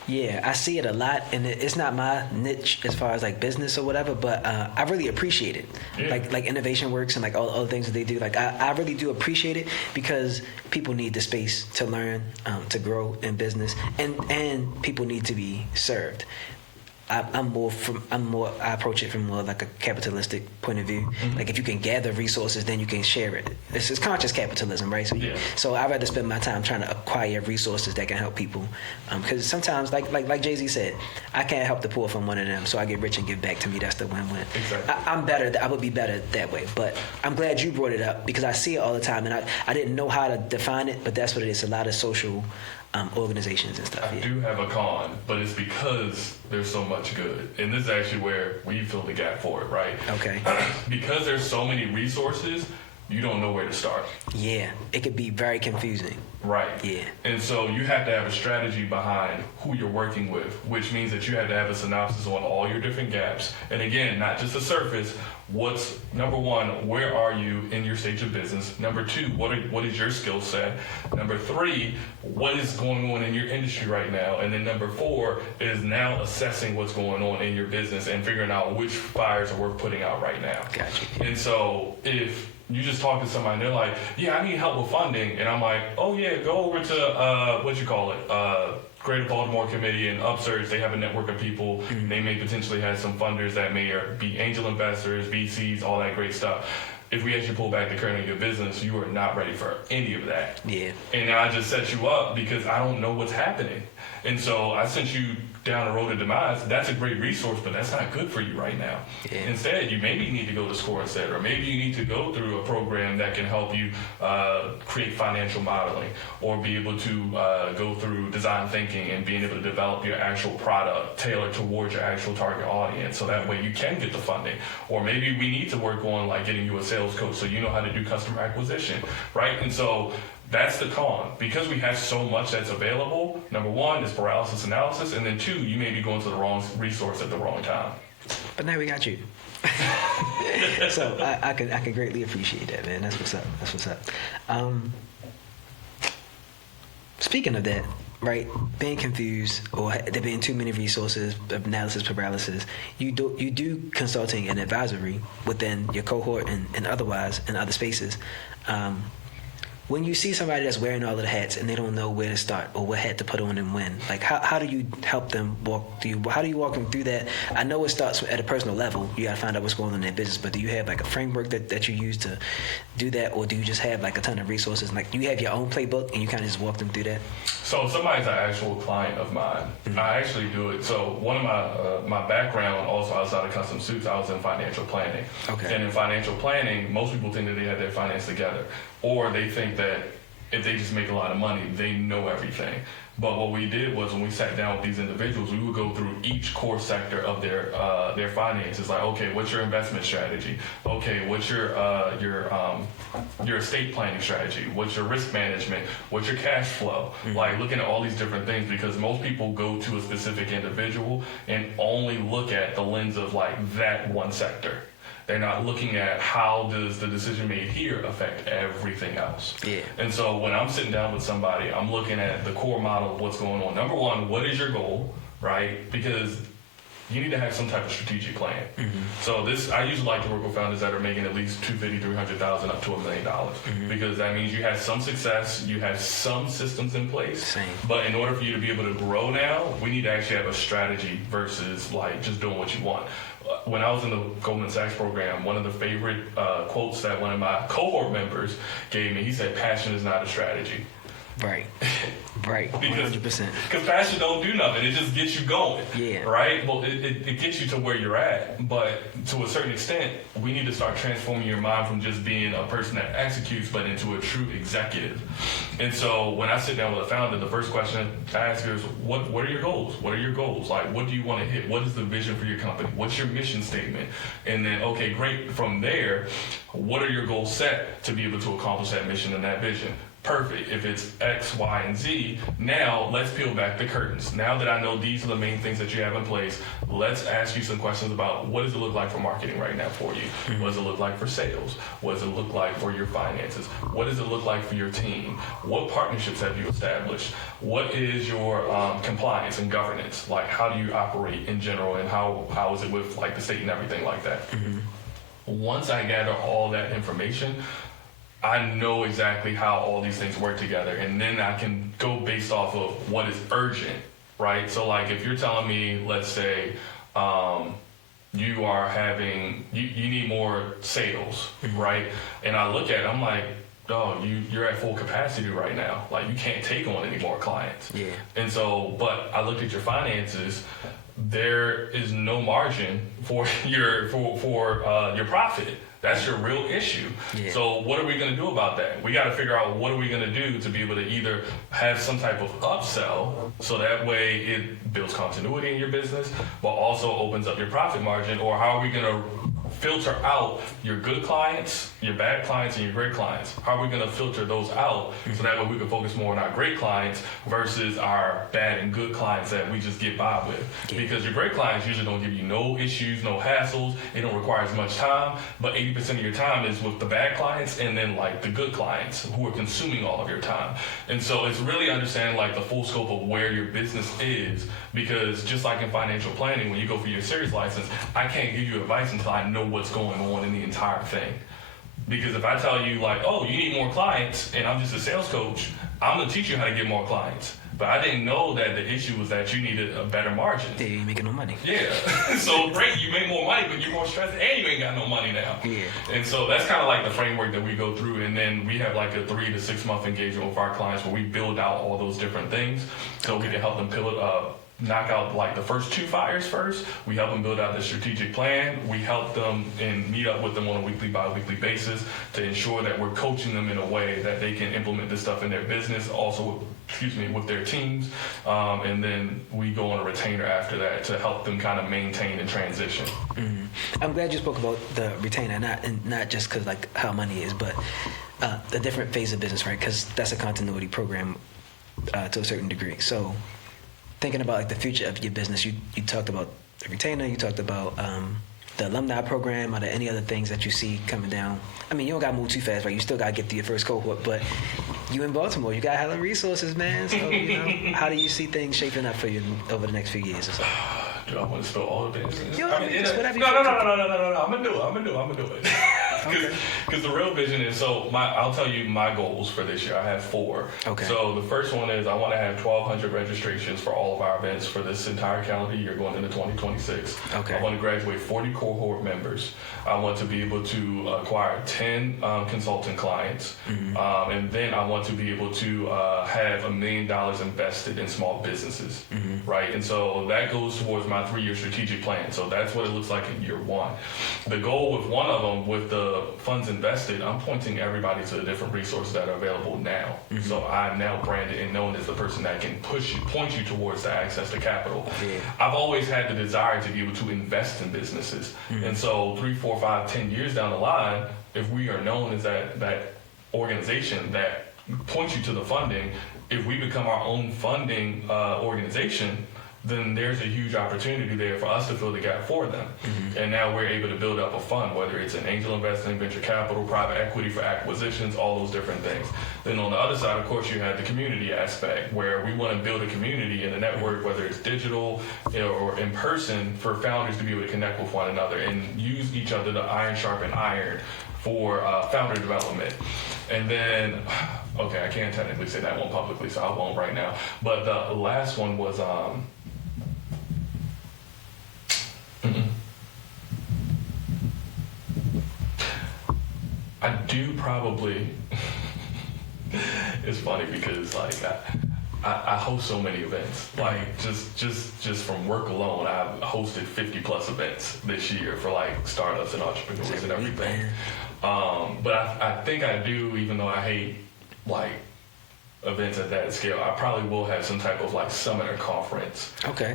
Yeah, I see it a lot, and it's not my niche as far as like business or whatever, but I really appreciate it. Yeah. Like Innovation Works and like all the things that they do. Like I really do appreciate it because people need the space to learn, to grow in business, and people need to be served. I approach it from more like a capitalistic point of view. Like if you can gather resources, then you can share it. It's conscious capitalism, right? So I'd rather spend my time trying to acquire resources that can help people. Because sometimes, like Jay-Z said, I can't help the poor if I'm one of them. So I get rich and give back. To me, that's the win-win. Exactly. I'm better. I would be better that way. But I'm glad you brought it up because I see it all the time, and I didn't know how to define it, but that's what it is. A lot of social organizations and stuff. I do have a con, but it's because there's so much good. And this is actually where we fill the gap for it, right? Okay. Because there's so many resources, you don't know where to start. Yeah, it could be very confusing. Right. Yeah. And so you have to have a strategy behind who you're working with, which means that you have to have a synopsis on all your different gaps. And again, not just the surface. What's number one, where are you in your stage of business? Number two, what is your skill set? Number three, what is going on in your industry right now? And then number four is now assessing what's going on in your business and figuring out which fires are worth putting out right now. Gotcha. And so if you just talk to somebody and they're like, yeah, I need help with funding. And I'm like, oh yeah, go over to, Greater Baltimore Committee and Upsurge. They have a network of people. They may potentially have some funders that may be angel investors, VCs, all that great stuff. If we actually pull back the curtain of your business, you are not ready for any of that. Yeah. And I just set you up because I don't know what's happening. And so I sent you down the road of demise. That's a great resource, but that's not good for you right now. Yeah. Instead, you maybe need to go to SCORE instead, or maybe you need to go through a program that can help you create financial modeling, or be able to go through design thinking and being able to develop your actual product tailored towards your actual target audience, so that way you can get the funding. Or maybe we need to work on like getting you a sales coach so you know how to do customer acquisition, right? And so that's the con. Because we have so much that's available, number one is paralysis analysis, and then two, you may be going to the wrong resource at the wrong time. But now we got you. So I can greatly appreciate that, man. That's what's up. Speaking of that, right? Being confused or there being too many resources, analysis paralysis. You do consulting and advisory within your cohort and otherwise in other spaces. When you see somebody that's wearing all of the hats and they don't know where to start or what hat to put on and when, like how do you help them how do you walk them through that? I know it starts at a personal level. You got to find out what's going on in their business, but do you have like a framework that you use to do that, or do you just have like a ton of resources? Like you have your own playbook and you kind of just walk them through that? So somebody's an actual client of mine. I actually do it. So one of my background also outside of custom suits, I was in financial planning. Okay. And in financial planning, most people think that they have their finance together, or they think that if they just make a lot of money, they know everything. But what we did was when we sat down with these individuals, we would go through each core sector of their finances. Like, okay, what's your investment strategy? Okay, what's your estate planning strategy? What's your risk management? What's your cash flow? Like looking at all these different things, because most people go to a specific individual and only look at the lens of like that one sector. They're not looking at how does the decision made here affect everything else. Yeah. And so when I'm sitting down with somebody, I'm looking at the core model of what's going on. Number one, what is your goal, right? Because you need to have some type of strategic plan. So I usually like to work with founders that are making at least $250,000, $300,000 up to $1 million, because that means you have some success, you have some systems in place. Same. But in order for you to be able to grow now, we need to actually have a strategy versus like just doing what you want. When I was in the Goldman Sachs program, one of the favorite quotes that one of my cohort members gave me, he said, "Passion is not a strategy." Right. Right. 100%. Because passion don't do nothing. It just gets you going. Yeah. Right? Well, it gets you to where you're at. But to a certain extent, we need to start transforming your mind from just being a person that executes, but into a true executive. And so when I sit down with a founder, the first question I ask her is, what are your goals? What are your goals? Like, what do you want to hit? What is the vision for your company? What's your mission statement? And then, okay, great. From there, what are your goals set to be able to accomplish that mission and that vision? Perfect. If it's X, Y, and Z, now let's peel back the curtains. Now that I know these are the main things that you have in place, let's ask you some questions about what does it look like for marketing right now for you? What does it look like for sales? What does it look like for your finances? What does it look like for your team? What partnerships have you established? What is your compliance and governance? Like, how do you operate in general, and how is it with like the state and everything like that? Once I gather all that information, I know exactly how all these things work together, and then I can go based off of what is urgent, right? So like if you're telling me, let's say, you are having, you need more sales, right? And I look at it, I'm like, oh, you're at full capacity right now. Like you can't take on any more clients. Yeah. And so, but I looked at your finances, there is no margin for your profit. That's your real issue. Yeah. So what are we going to do about that? We got to figure out what are we going to do to be able to either have some type of upsell, so that way it builds continuity in your business, but also opens up your profit margin, or how are we going to filter out your good clients, your bad clients, and your great clients? How are we going to filter those out so that way we can focus more on our great clients versus our bad and good clients that we just get by with? Yeah. Because your great clients usually don't give you no issues, no hassles. They don't require as much time, but 80% of your time is with the bad clients, and then like the good clients who are consuming all of your time. And so it's really understanding like the full scope of where your business is, because just like in financial planning, when you go for your series license, I can't give you advice until I know what's going on in the entire thing. Because if I tell you like, oh, you need more clients, and I'm just a sales coach, I'm gonna teach you how to get more clients. But I didn't know that the issue was that you needed a better margin. Yeah, you ain't making no money. Yeah. So great, you make more money, but you're more stressed, and you ain't got no money now. Yeah. And so that's kind of like the framework that we go through, and then we have like a 3 to 6 month engagement with our clients where we build out all those different things, so we can help them knock out like the first 2 fires first. We help them build out the strategic plan. We help them and meet up with them on a weekly, bi-weekly basis to ensure that we're coaching them in a way that they can implement this stuff in their business, also with their teams. And then we go on a retainer after that to help them kind of maintain and transition. I'm glad you spoke about the retainer, not just because like how money is, but the different phase of business, right? Because that's a continuity program to a certain degree. So thinking about like the future of your business, you talked about the retainer, you talked about the alumni program. Are there any other things that you see coming down? I mean, you don't got to move too fast, right? You still got to get through your first cohort, but you in Baltimore, you got hella resources, man. So, how do you see things shaping up for you over the next few years or so? Do I want to spill all of it? No. I'm gonna do it. Okay. Because the real vision is, I'll tell you my goals for this year. I have 4. Okay. So the first one is I want to have 1,200 registrations for all of our events for this entire calendar year going into 2026. Okay. I want to graduate 40 cohort members. I want to be able to acquire 10 consultant clients. And then I want to be able to have $1 million invested in small businesses. Right? And so that goes towards my 3-year strategic plan. So that's what it looks like in year 1. The goal with one of them, with the the funds invested, I'm pointing everybody to the different resources that are available now. So I'm now branded and known as the person that can point you towards the access to capital. Yeah. I've always had the desire to be able to invest in businesses. And so 3, 4, 5, 10 years down the line, if we are known as that organization that points you to the funding, if we become our own funding organization, then there's a huge opportunity there for us to fill the gap for them. And now we're able to build up a fund, whether it's an angel investing, venture capital, private equity for acquisitions, all those different things. Then on the other side, of course, you have the community aspect, where we want to build a community and a network, whether it's digital or in person, for founders to be able to connect with one another and use each other to iron sharpen iron for founder development. And then, okay, I can't technically say that one publicly, so I won't right now. But the last one was, I do probably, it's funny because like I host so many events. Like just from work alone, I've hosted 50 plus events this year for like startups and entrepreneurs and everything. But I think I do, even though I hate like events at that scale, I probably will have some type of like summit or conference. Okay.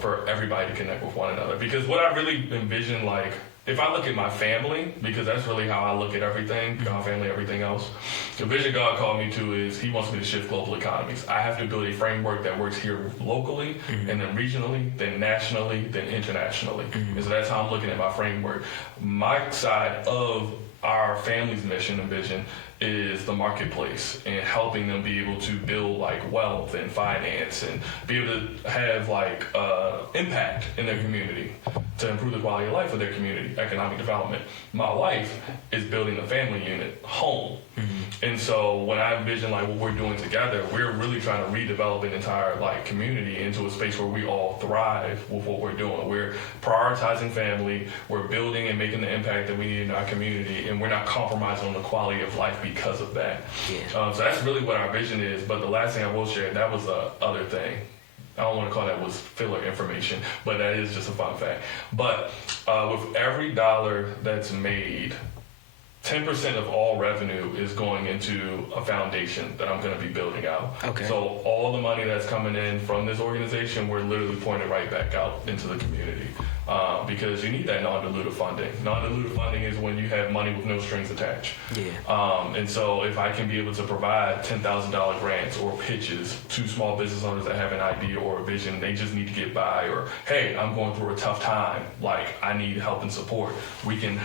For everybody to connect with one another. Because what I really envision, like, if I look at my family, because that's really how I look at everything, God, family, everything else, the vision God called me to is He wants me to shift global economies. I have to build a framework that works here locally, and then regionally, then nationally, then internationally. And so that's how I'm looking at my framework. My side of our family's mission and vision is the marketplace and helping them be able to build like wealth and finance and be able to have like impact in their community to improve the quality of life of their community, economic development. My wife is building the family unit home. And so when I envision like what we're doing together, we're really trying to redevelop an entire like community into a space where we all thrive with what we're doing. We're prioritizing family, we're building and making the impact that we need in our community, and we're not compromising on the quality of life because of that. So that's really what our vision is. But the last thing I will share, that was the other thing. I don't want to call that was filler information, but that is just a fun fact. But with every dollar that's made, 10% of all revenue is going into a foundation that I'm going to be building out. Okay. So all the money that's coming in from this organization, we're literally pointing right back out into the community. Because you need that non-dilutive funding. Non-dilutive funding is when you have money with no strings attached. And so if I can be able to provide $10,000 grants or pitches to small business owners that have an idea or a vision, they just need to get by, or, hey, I'm going through a tough time, like I need help and support, we can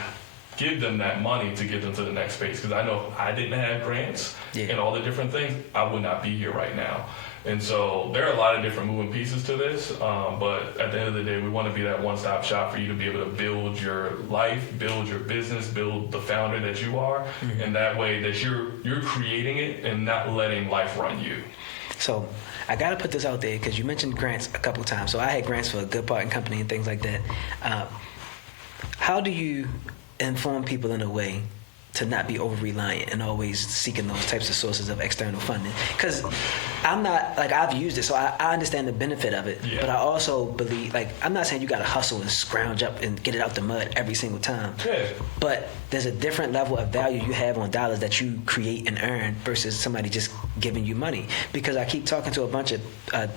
give them that money to get them to the next space. Because I know if I didn't have grants and all the different things, I would not be here right now. And so there are a lot of different moving pieces to this, but at the end of the day, we want to be that one-stop shop for you to be able to build your life, build your business, build the founder that you are, and that way that you're creating it and not letting life run you. So I got to put this out there because you mentioned grants a couple of times. So I had grants for a good part and company and things like that. How do you inform people in a way to not be over-reliant and always seeking those types of sources of external funding? Because I'm not, like, I've used it, so I understand the benefit of it, but I also believe, like, I'm not saying you got to hustle and scrounge up and get it out the mud every single time, but there's a different level of value you have on dollars that you create and earn versus somebody just giving you money. Because I keep talking to a bunch of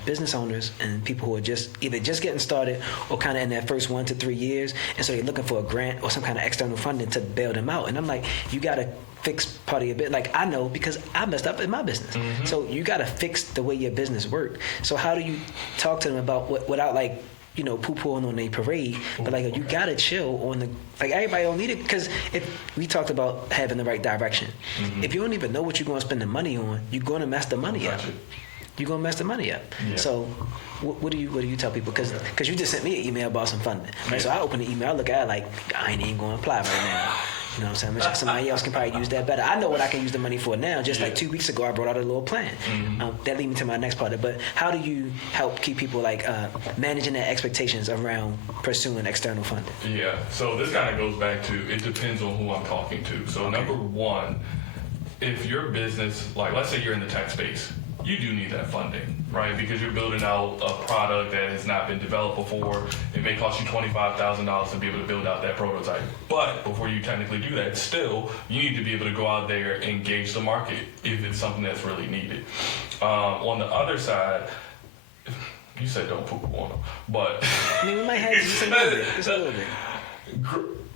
business owners and people who are just either just getting started or kind of in their first 1 to 3 years, and so they're looking for a grant or some kind of external funding to bail them out. And I'm like, you got to fix part of your business. Like, I know because I messed up in my business. So you got to fix the way your business works. So how do you talk to them about without like, you know, poo-pooing on a parade, but like, you gotta chill on the, like, everybody don't need it, because if we talked about having the right direction, if you don't even know what you're going to spend the money on, you're going to mess the money up. You're going to mess the money up. So what do you tell people? Because you just sent me an email about some funding, right? So I open the email, I look at it like, I ain't even going to apply right now. You know what I'm saying? Somebody else can probably use that better. I know what I can use the money for now. Just like 2 weeks ago, I brought out a little plan. That leads me to my next part. But how do you help keep people like managing their expectations around pursuing external funding? So this kind of goes back to, it depends on who I'm talking to. So number one, if your business, like let's say you're in the tech space, you do need that funding, right? Because you're building out a product that has not been developed before. It may cost you $25,000 to be able to build out that prototype. But before you technically do that, still, you need to be able to go out there and gauge the market if it's something that's really needed. On the other side, you said don't poop on them, but I mean, we might have just a little bit. Just a little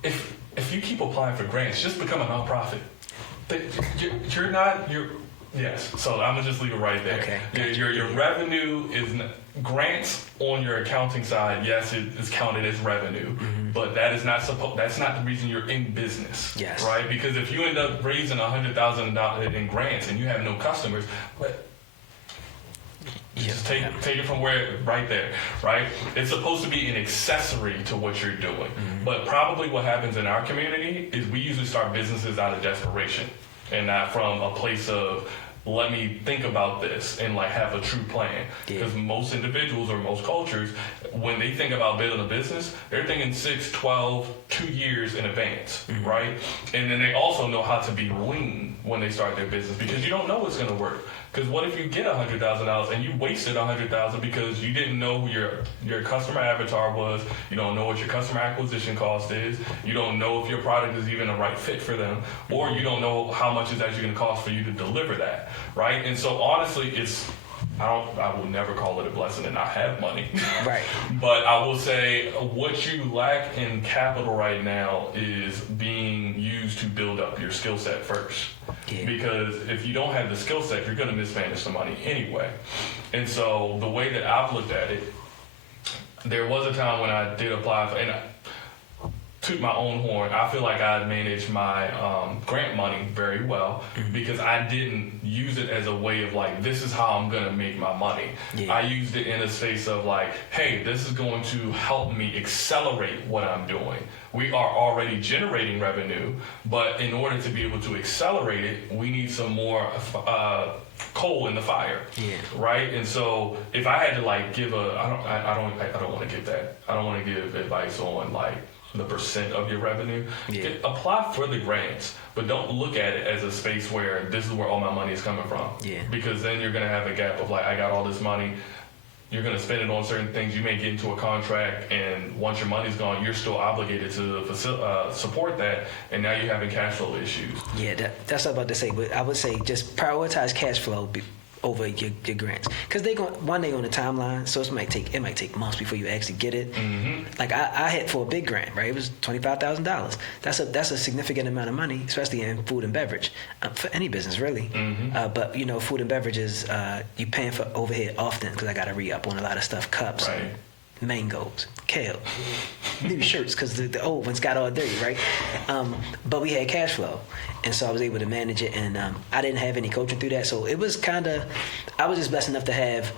bit. If you keep applying for grants, just become a nonprofit. Yes. So I'm gonna just leave it right there. Okay. Your revenue is grants on your accounting side. Yes, it is counted as revenue, but that is not that's not the reason you're in business. Yes. Right? Because if you end up raising $100,000 in grants and you have no customers, but just take it from right there, right? It's supposed to be an accessory to what you're doing. But probably what happens in our community is we usually start businesses out of desperation and not from a place of, let me think about this and like have a true plan. Because most individuals or most cultures, when they think about building a business, they're thinking 6, 12, 2 years in advance, right? And then they also know how to be lean when they start their business because you don't know what's going to work. Because what if you get $100,000 and you wasted $100,000 because you didn't know who your customer avatar was, you don't know what your customer acquisition cost is, you don't know if your product is even a right fit for them, or you don't know how much it's actually going to cost for you to deliver that, right? And so honestly, I will never call it a blessing to not have money. Right. But I will say what you lack in capital right now is being used to build up your skill set first. Yeah. Because if you don't have the skill set, you're going to mismanage the money anyway. And so the way that I've looked at it, there was a time when I did apply for, and I toot my own horn, I feel like I managed my grant money very well because I didn't use it as a way of like, this is how I'm going to make my money. Yeah. I used it in a space of like, hey, this is going to help me accelerate what I'm doing. We are already generating revenue, but in order to be able to accelerate it, we need some more coal in the fire, right? And so if I had to like give I don't want to give that. I don't want to give advice on like the percent of your revenue. Apply for the grants, but don't look at it as a space where this is where all my money is coming from. Because then you're going to have a gap of like, I got all this money. You're going to spend it on certain things. You may get into a contract, and once your money's gone, you're still obligated to support that, and now you're having cash flow issues. Yeah, that's what I'm about to say. But I would say just prioritize cash flow over your grants, because they on the timeline, so it might take months before you actually get it. Like I had for a big grant, right? It was $25,000. That's a significant amount of money, especially in food and beverage, for any business really. But you know, food and beverages, you paying for overhead often because I got to re-up on a lot of stuff, cups. Right. Mangoes, kale, new shirts because the old ones got all dirty, right? But we had cash flow, and so I was able to manage it, and I didn't have any coaching through that, so it was I was just blessed enough to have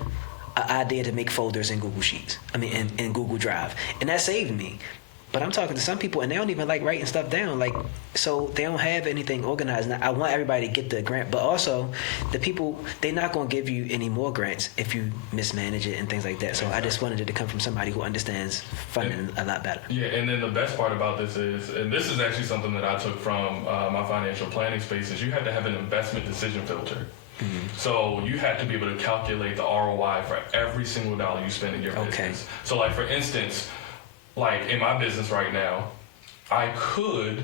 an idea to make folders in Google Sheets, in Google Drive, and that saved me. But I'm talking to some people, and they don't even like writing stuff down, so they don't have anything organized. Now, I want everybody to get the grant, but also the people, they're not going to give you any more grants if you mismanage it and things like that. So I just wanted it to come from somebody who understands funding a lot better. Yeah, and then the best part about this is, and this is actually something that I took from my financial planning space, is you have to have an investment decision filter. So you have to be able to calculate the ROI for every single dollar you spend in your business. So like, for instance, like in my business right now, I could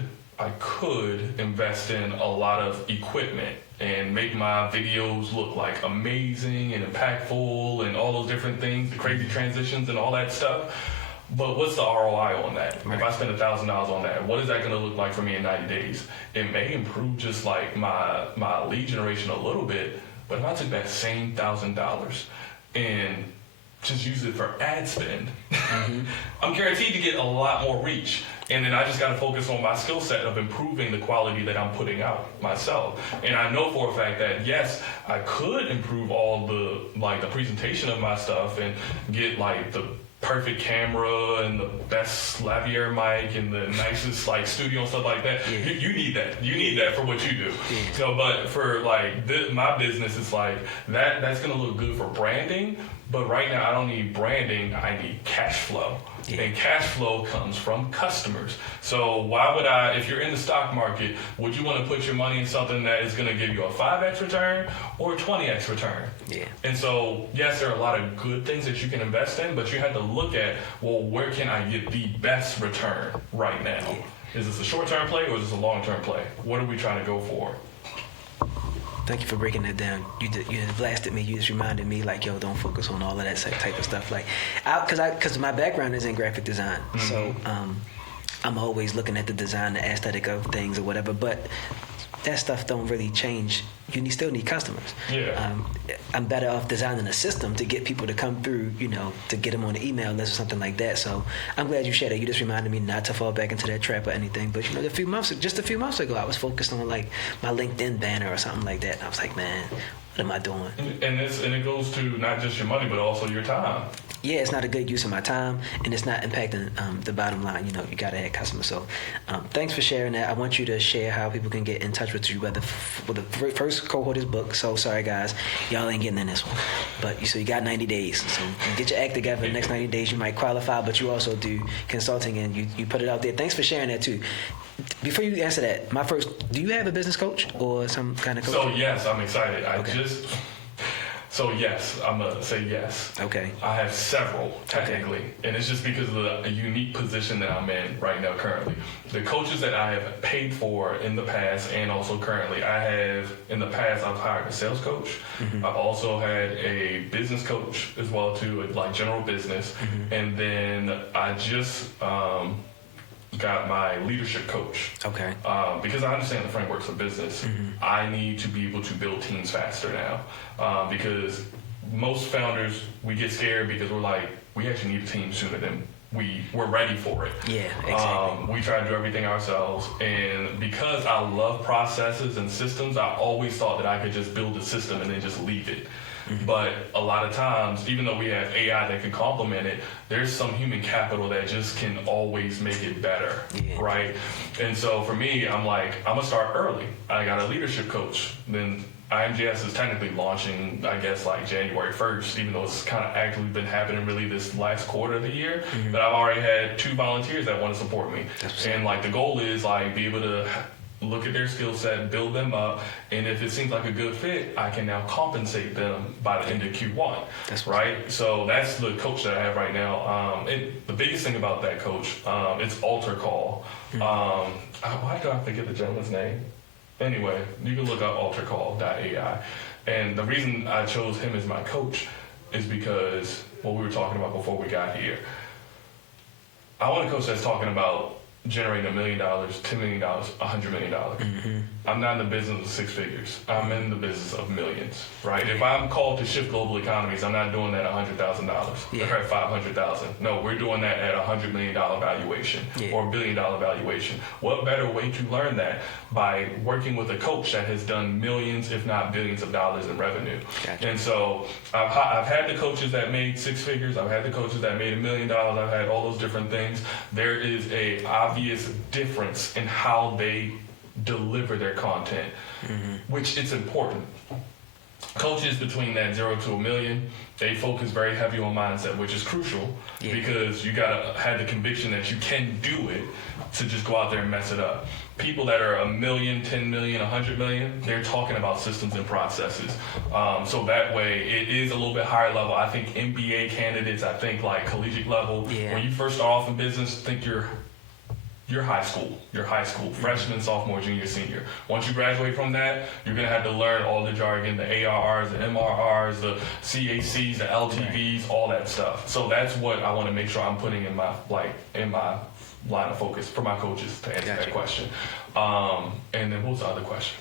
invest in a lot of equipment and make my videos look like amazing and impactful and all those different things, the crazy transitions and all that stuff. But what's the ROI on that? Right. If I spend $1,000 on that, what is that going to look like for me in 90 days? It may improve just like my lead generation a little bit, but if I took that same $1,000 and just use it for ad spend, I'm guaranteed to get a lot more reach. And then I just got to focus on my skill set of improving the quality that I'm putting out myself. And I know for a fact that, yes, I could improve all the presentation of my stuff and get like the perfect camera and the best lavalier mic and the nicest studio and stuff like that. You need that. You need that for what you do. So, but for my business, it's like that's gonna look good for branding, But right now, I don't need branding. I need cash flow. Yeah. And cash flow comes from customers. So why would I, if you're in the stock market, would you want to put your money in something that is going to give you a 5x return or a 20x return? Yeah. And so, yes, there are a lot of good things that you can invest in, but you have to look at, well, where can I get the best return right now? Yeah. Is this a short-term play or is this a long-term play? What are we trying to go for? Thank you for breaking that down. You just blasted me. You just reminded me, like, yo, don't focus on all of that type of stuff. Like, because my background is in graphic design, so I'm always looking at the design, the aesthetic of things or whatever. But that stuff don't really change. You still need customers. Yeah. I'm better off designing a system to get people to come through, to get them on the email list or something like that. So I'm glad you shared that. You just reminded me not to fall back into that trap or anything. But a few months ago, I was focused on like my LinkedIn banner or something like that. And I was like, man, what am I doing? And it goes to not just your money, but also your time. Yeah, it's not a good use of my time, and it's not impacting the bottom line. You got to have customers. So thanks for sharing that. I want you to share how people can get in touch with you. Whether the first cohort is booked. So sorry, guys, y'all ain't getting in this one. But you got 90 days. So get your act together. The next 90 days, you might qualify, but you also do consulting, and you put it out there. Thanks for sharing that too. Before you answer that, do you have a business coach or some kind of coach? So yes, I'm excited. Okay. So yes, I'm gonna say yes. Okay. I have several technically, and it's just because of the unique position that I'm in right now currently. The coaches that I have paid for in the past and also currently, I've hired a sales coach. Mm-hmm. I've also had a business coach as well too, like general business, and then I just got my leadership coach. Okay. Because I understand the frameworks of business, I need to be able to build teams faster now. Because most founders, we get scared because we're like, we actually need a team sooner than we're ready for it. Yeah, exactly. We try to do everything ourselves, and because I love processes and systems, I always thought that I could just build a system and then just leave it. But a lot of times, even though we have AI that can complement it, there's some human capital that just can always make it better, right? And so for me, I'm like, I'm gonna start early. I got a leadership coach. Then iamjs is technically launching, I guess, like January 1st, even though it's kind of actively been happening really this last quarter of the year. But I've already had 2 volunteers that want to support me. And like the goal is like be able to look at their skill set, build them up, and if it seems like a good fit, I can now compensate them by the end of Q1. That's right. So that's the coach that I have right now. The biggest thing about that coach, it's Alter Call. Why do I forget the gentleman's name? Anyway, you can look up altercall.ai. And the reason I chose him as my coach is because what we were talking about before we got here. I want a coach that's talking about generating $1 million, $10 million, $100 million. I'm not in the business of 6 figures. I'm in the business of millions, right? If I'm called to shift global economies, I'm not doing that at $100,000 or at $500,000. No, we're doing that at $100 million valuation or $1 billion valuation. What better way to learn that by working with a coach that has done millions, if not billions of dollars in revenue? Gotcha. And so I've had the coaches that made 6 figures. I've had the coaches that made $1 million. I've had all those different things. There is a obvious difference in how they deliver their content, which it's important. Coaches between that 0 to $1 million, they focus very heavy on mindset, which is crucial because you gotta have the conviction that you can do it to just go out there and mess it up. People that are $1 million, 10 million, 100 million, they're talking about systems and processes. So that way it is a little bit higher level. I think MBA candidates, I think like collegiate level, when you first start off in business, think you're high school, freshman, sophomore, junior, senior. Once you graduate from that, you're gonna have to learn all the jargon, the ARRs, the MRRs, the CACs, the LTVs, all that stuff. So that's what I want to make sure I'm putting in my line of focus for my coaches to answer that question. And then what was the other question?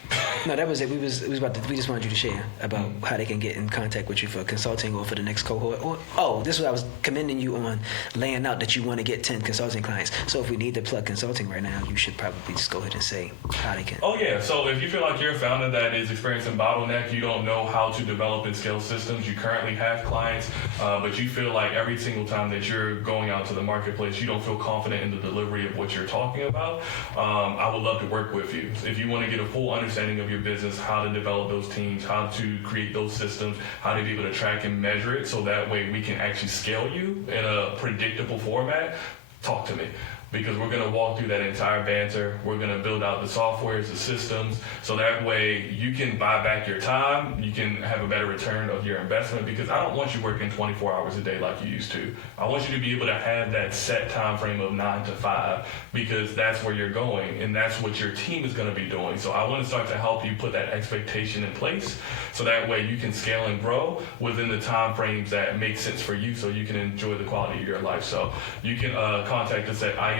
No, that was it. We just wanted you to share about how they can get in contact with you for consulting or for the next cohort. This was I was commending you on laying out that you want to get 10 consulting clients. So if we need to plug consulting right now, you should probably just go ahead and say how they can. Oh yeah. So if you feel like you're a founder that is experiencing bottleneck, you don't know how to develop and scale systems, you currently have clients, but you feel like every single time that you're going out to the marketplace, you don't feel confident in the delivery of what you're talking about, I would love love to work with you. If you want to get a full understanding of your business, how to develop those teams, how to create those systems, how to be able to track and measure it so that way we can actually scale you in a predictable format, talk to me. Because we're going to walk through that entire banter. We're going to build out the softwares, the systems, so that way you can buy back your time. You can have a better return of your investment, because I don't want you working 24 hours a day like you used to. I want you to be able to have that set time frame of 9 to 5, because that's where you're going and that's what your team is going to be doing. So I want to start to help you put that expectation in place, so that way you can scale and grow within the time frames that make sense for you, so you can enjoy the quality of your life. So you can contact us at iamjs.io,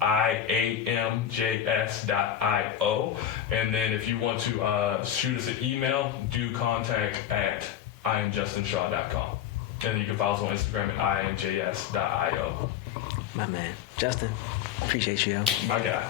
iamjs.io. And then if you want to shoot us an email, do contact at iamjustinshaw.com. And then you can follow us on Instagram at iamjs.io. My man. Justin, appreciate you, yo. My guy.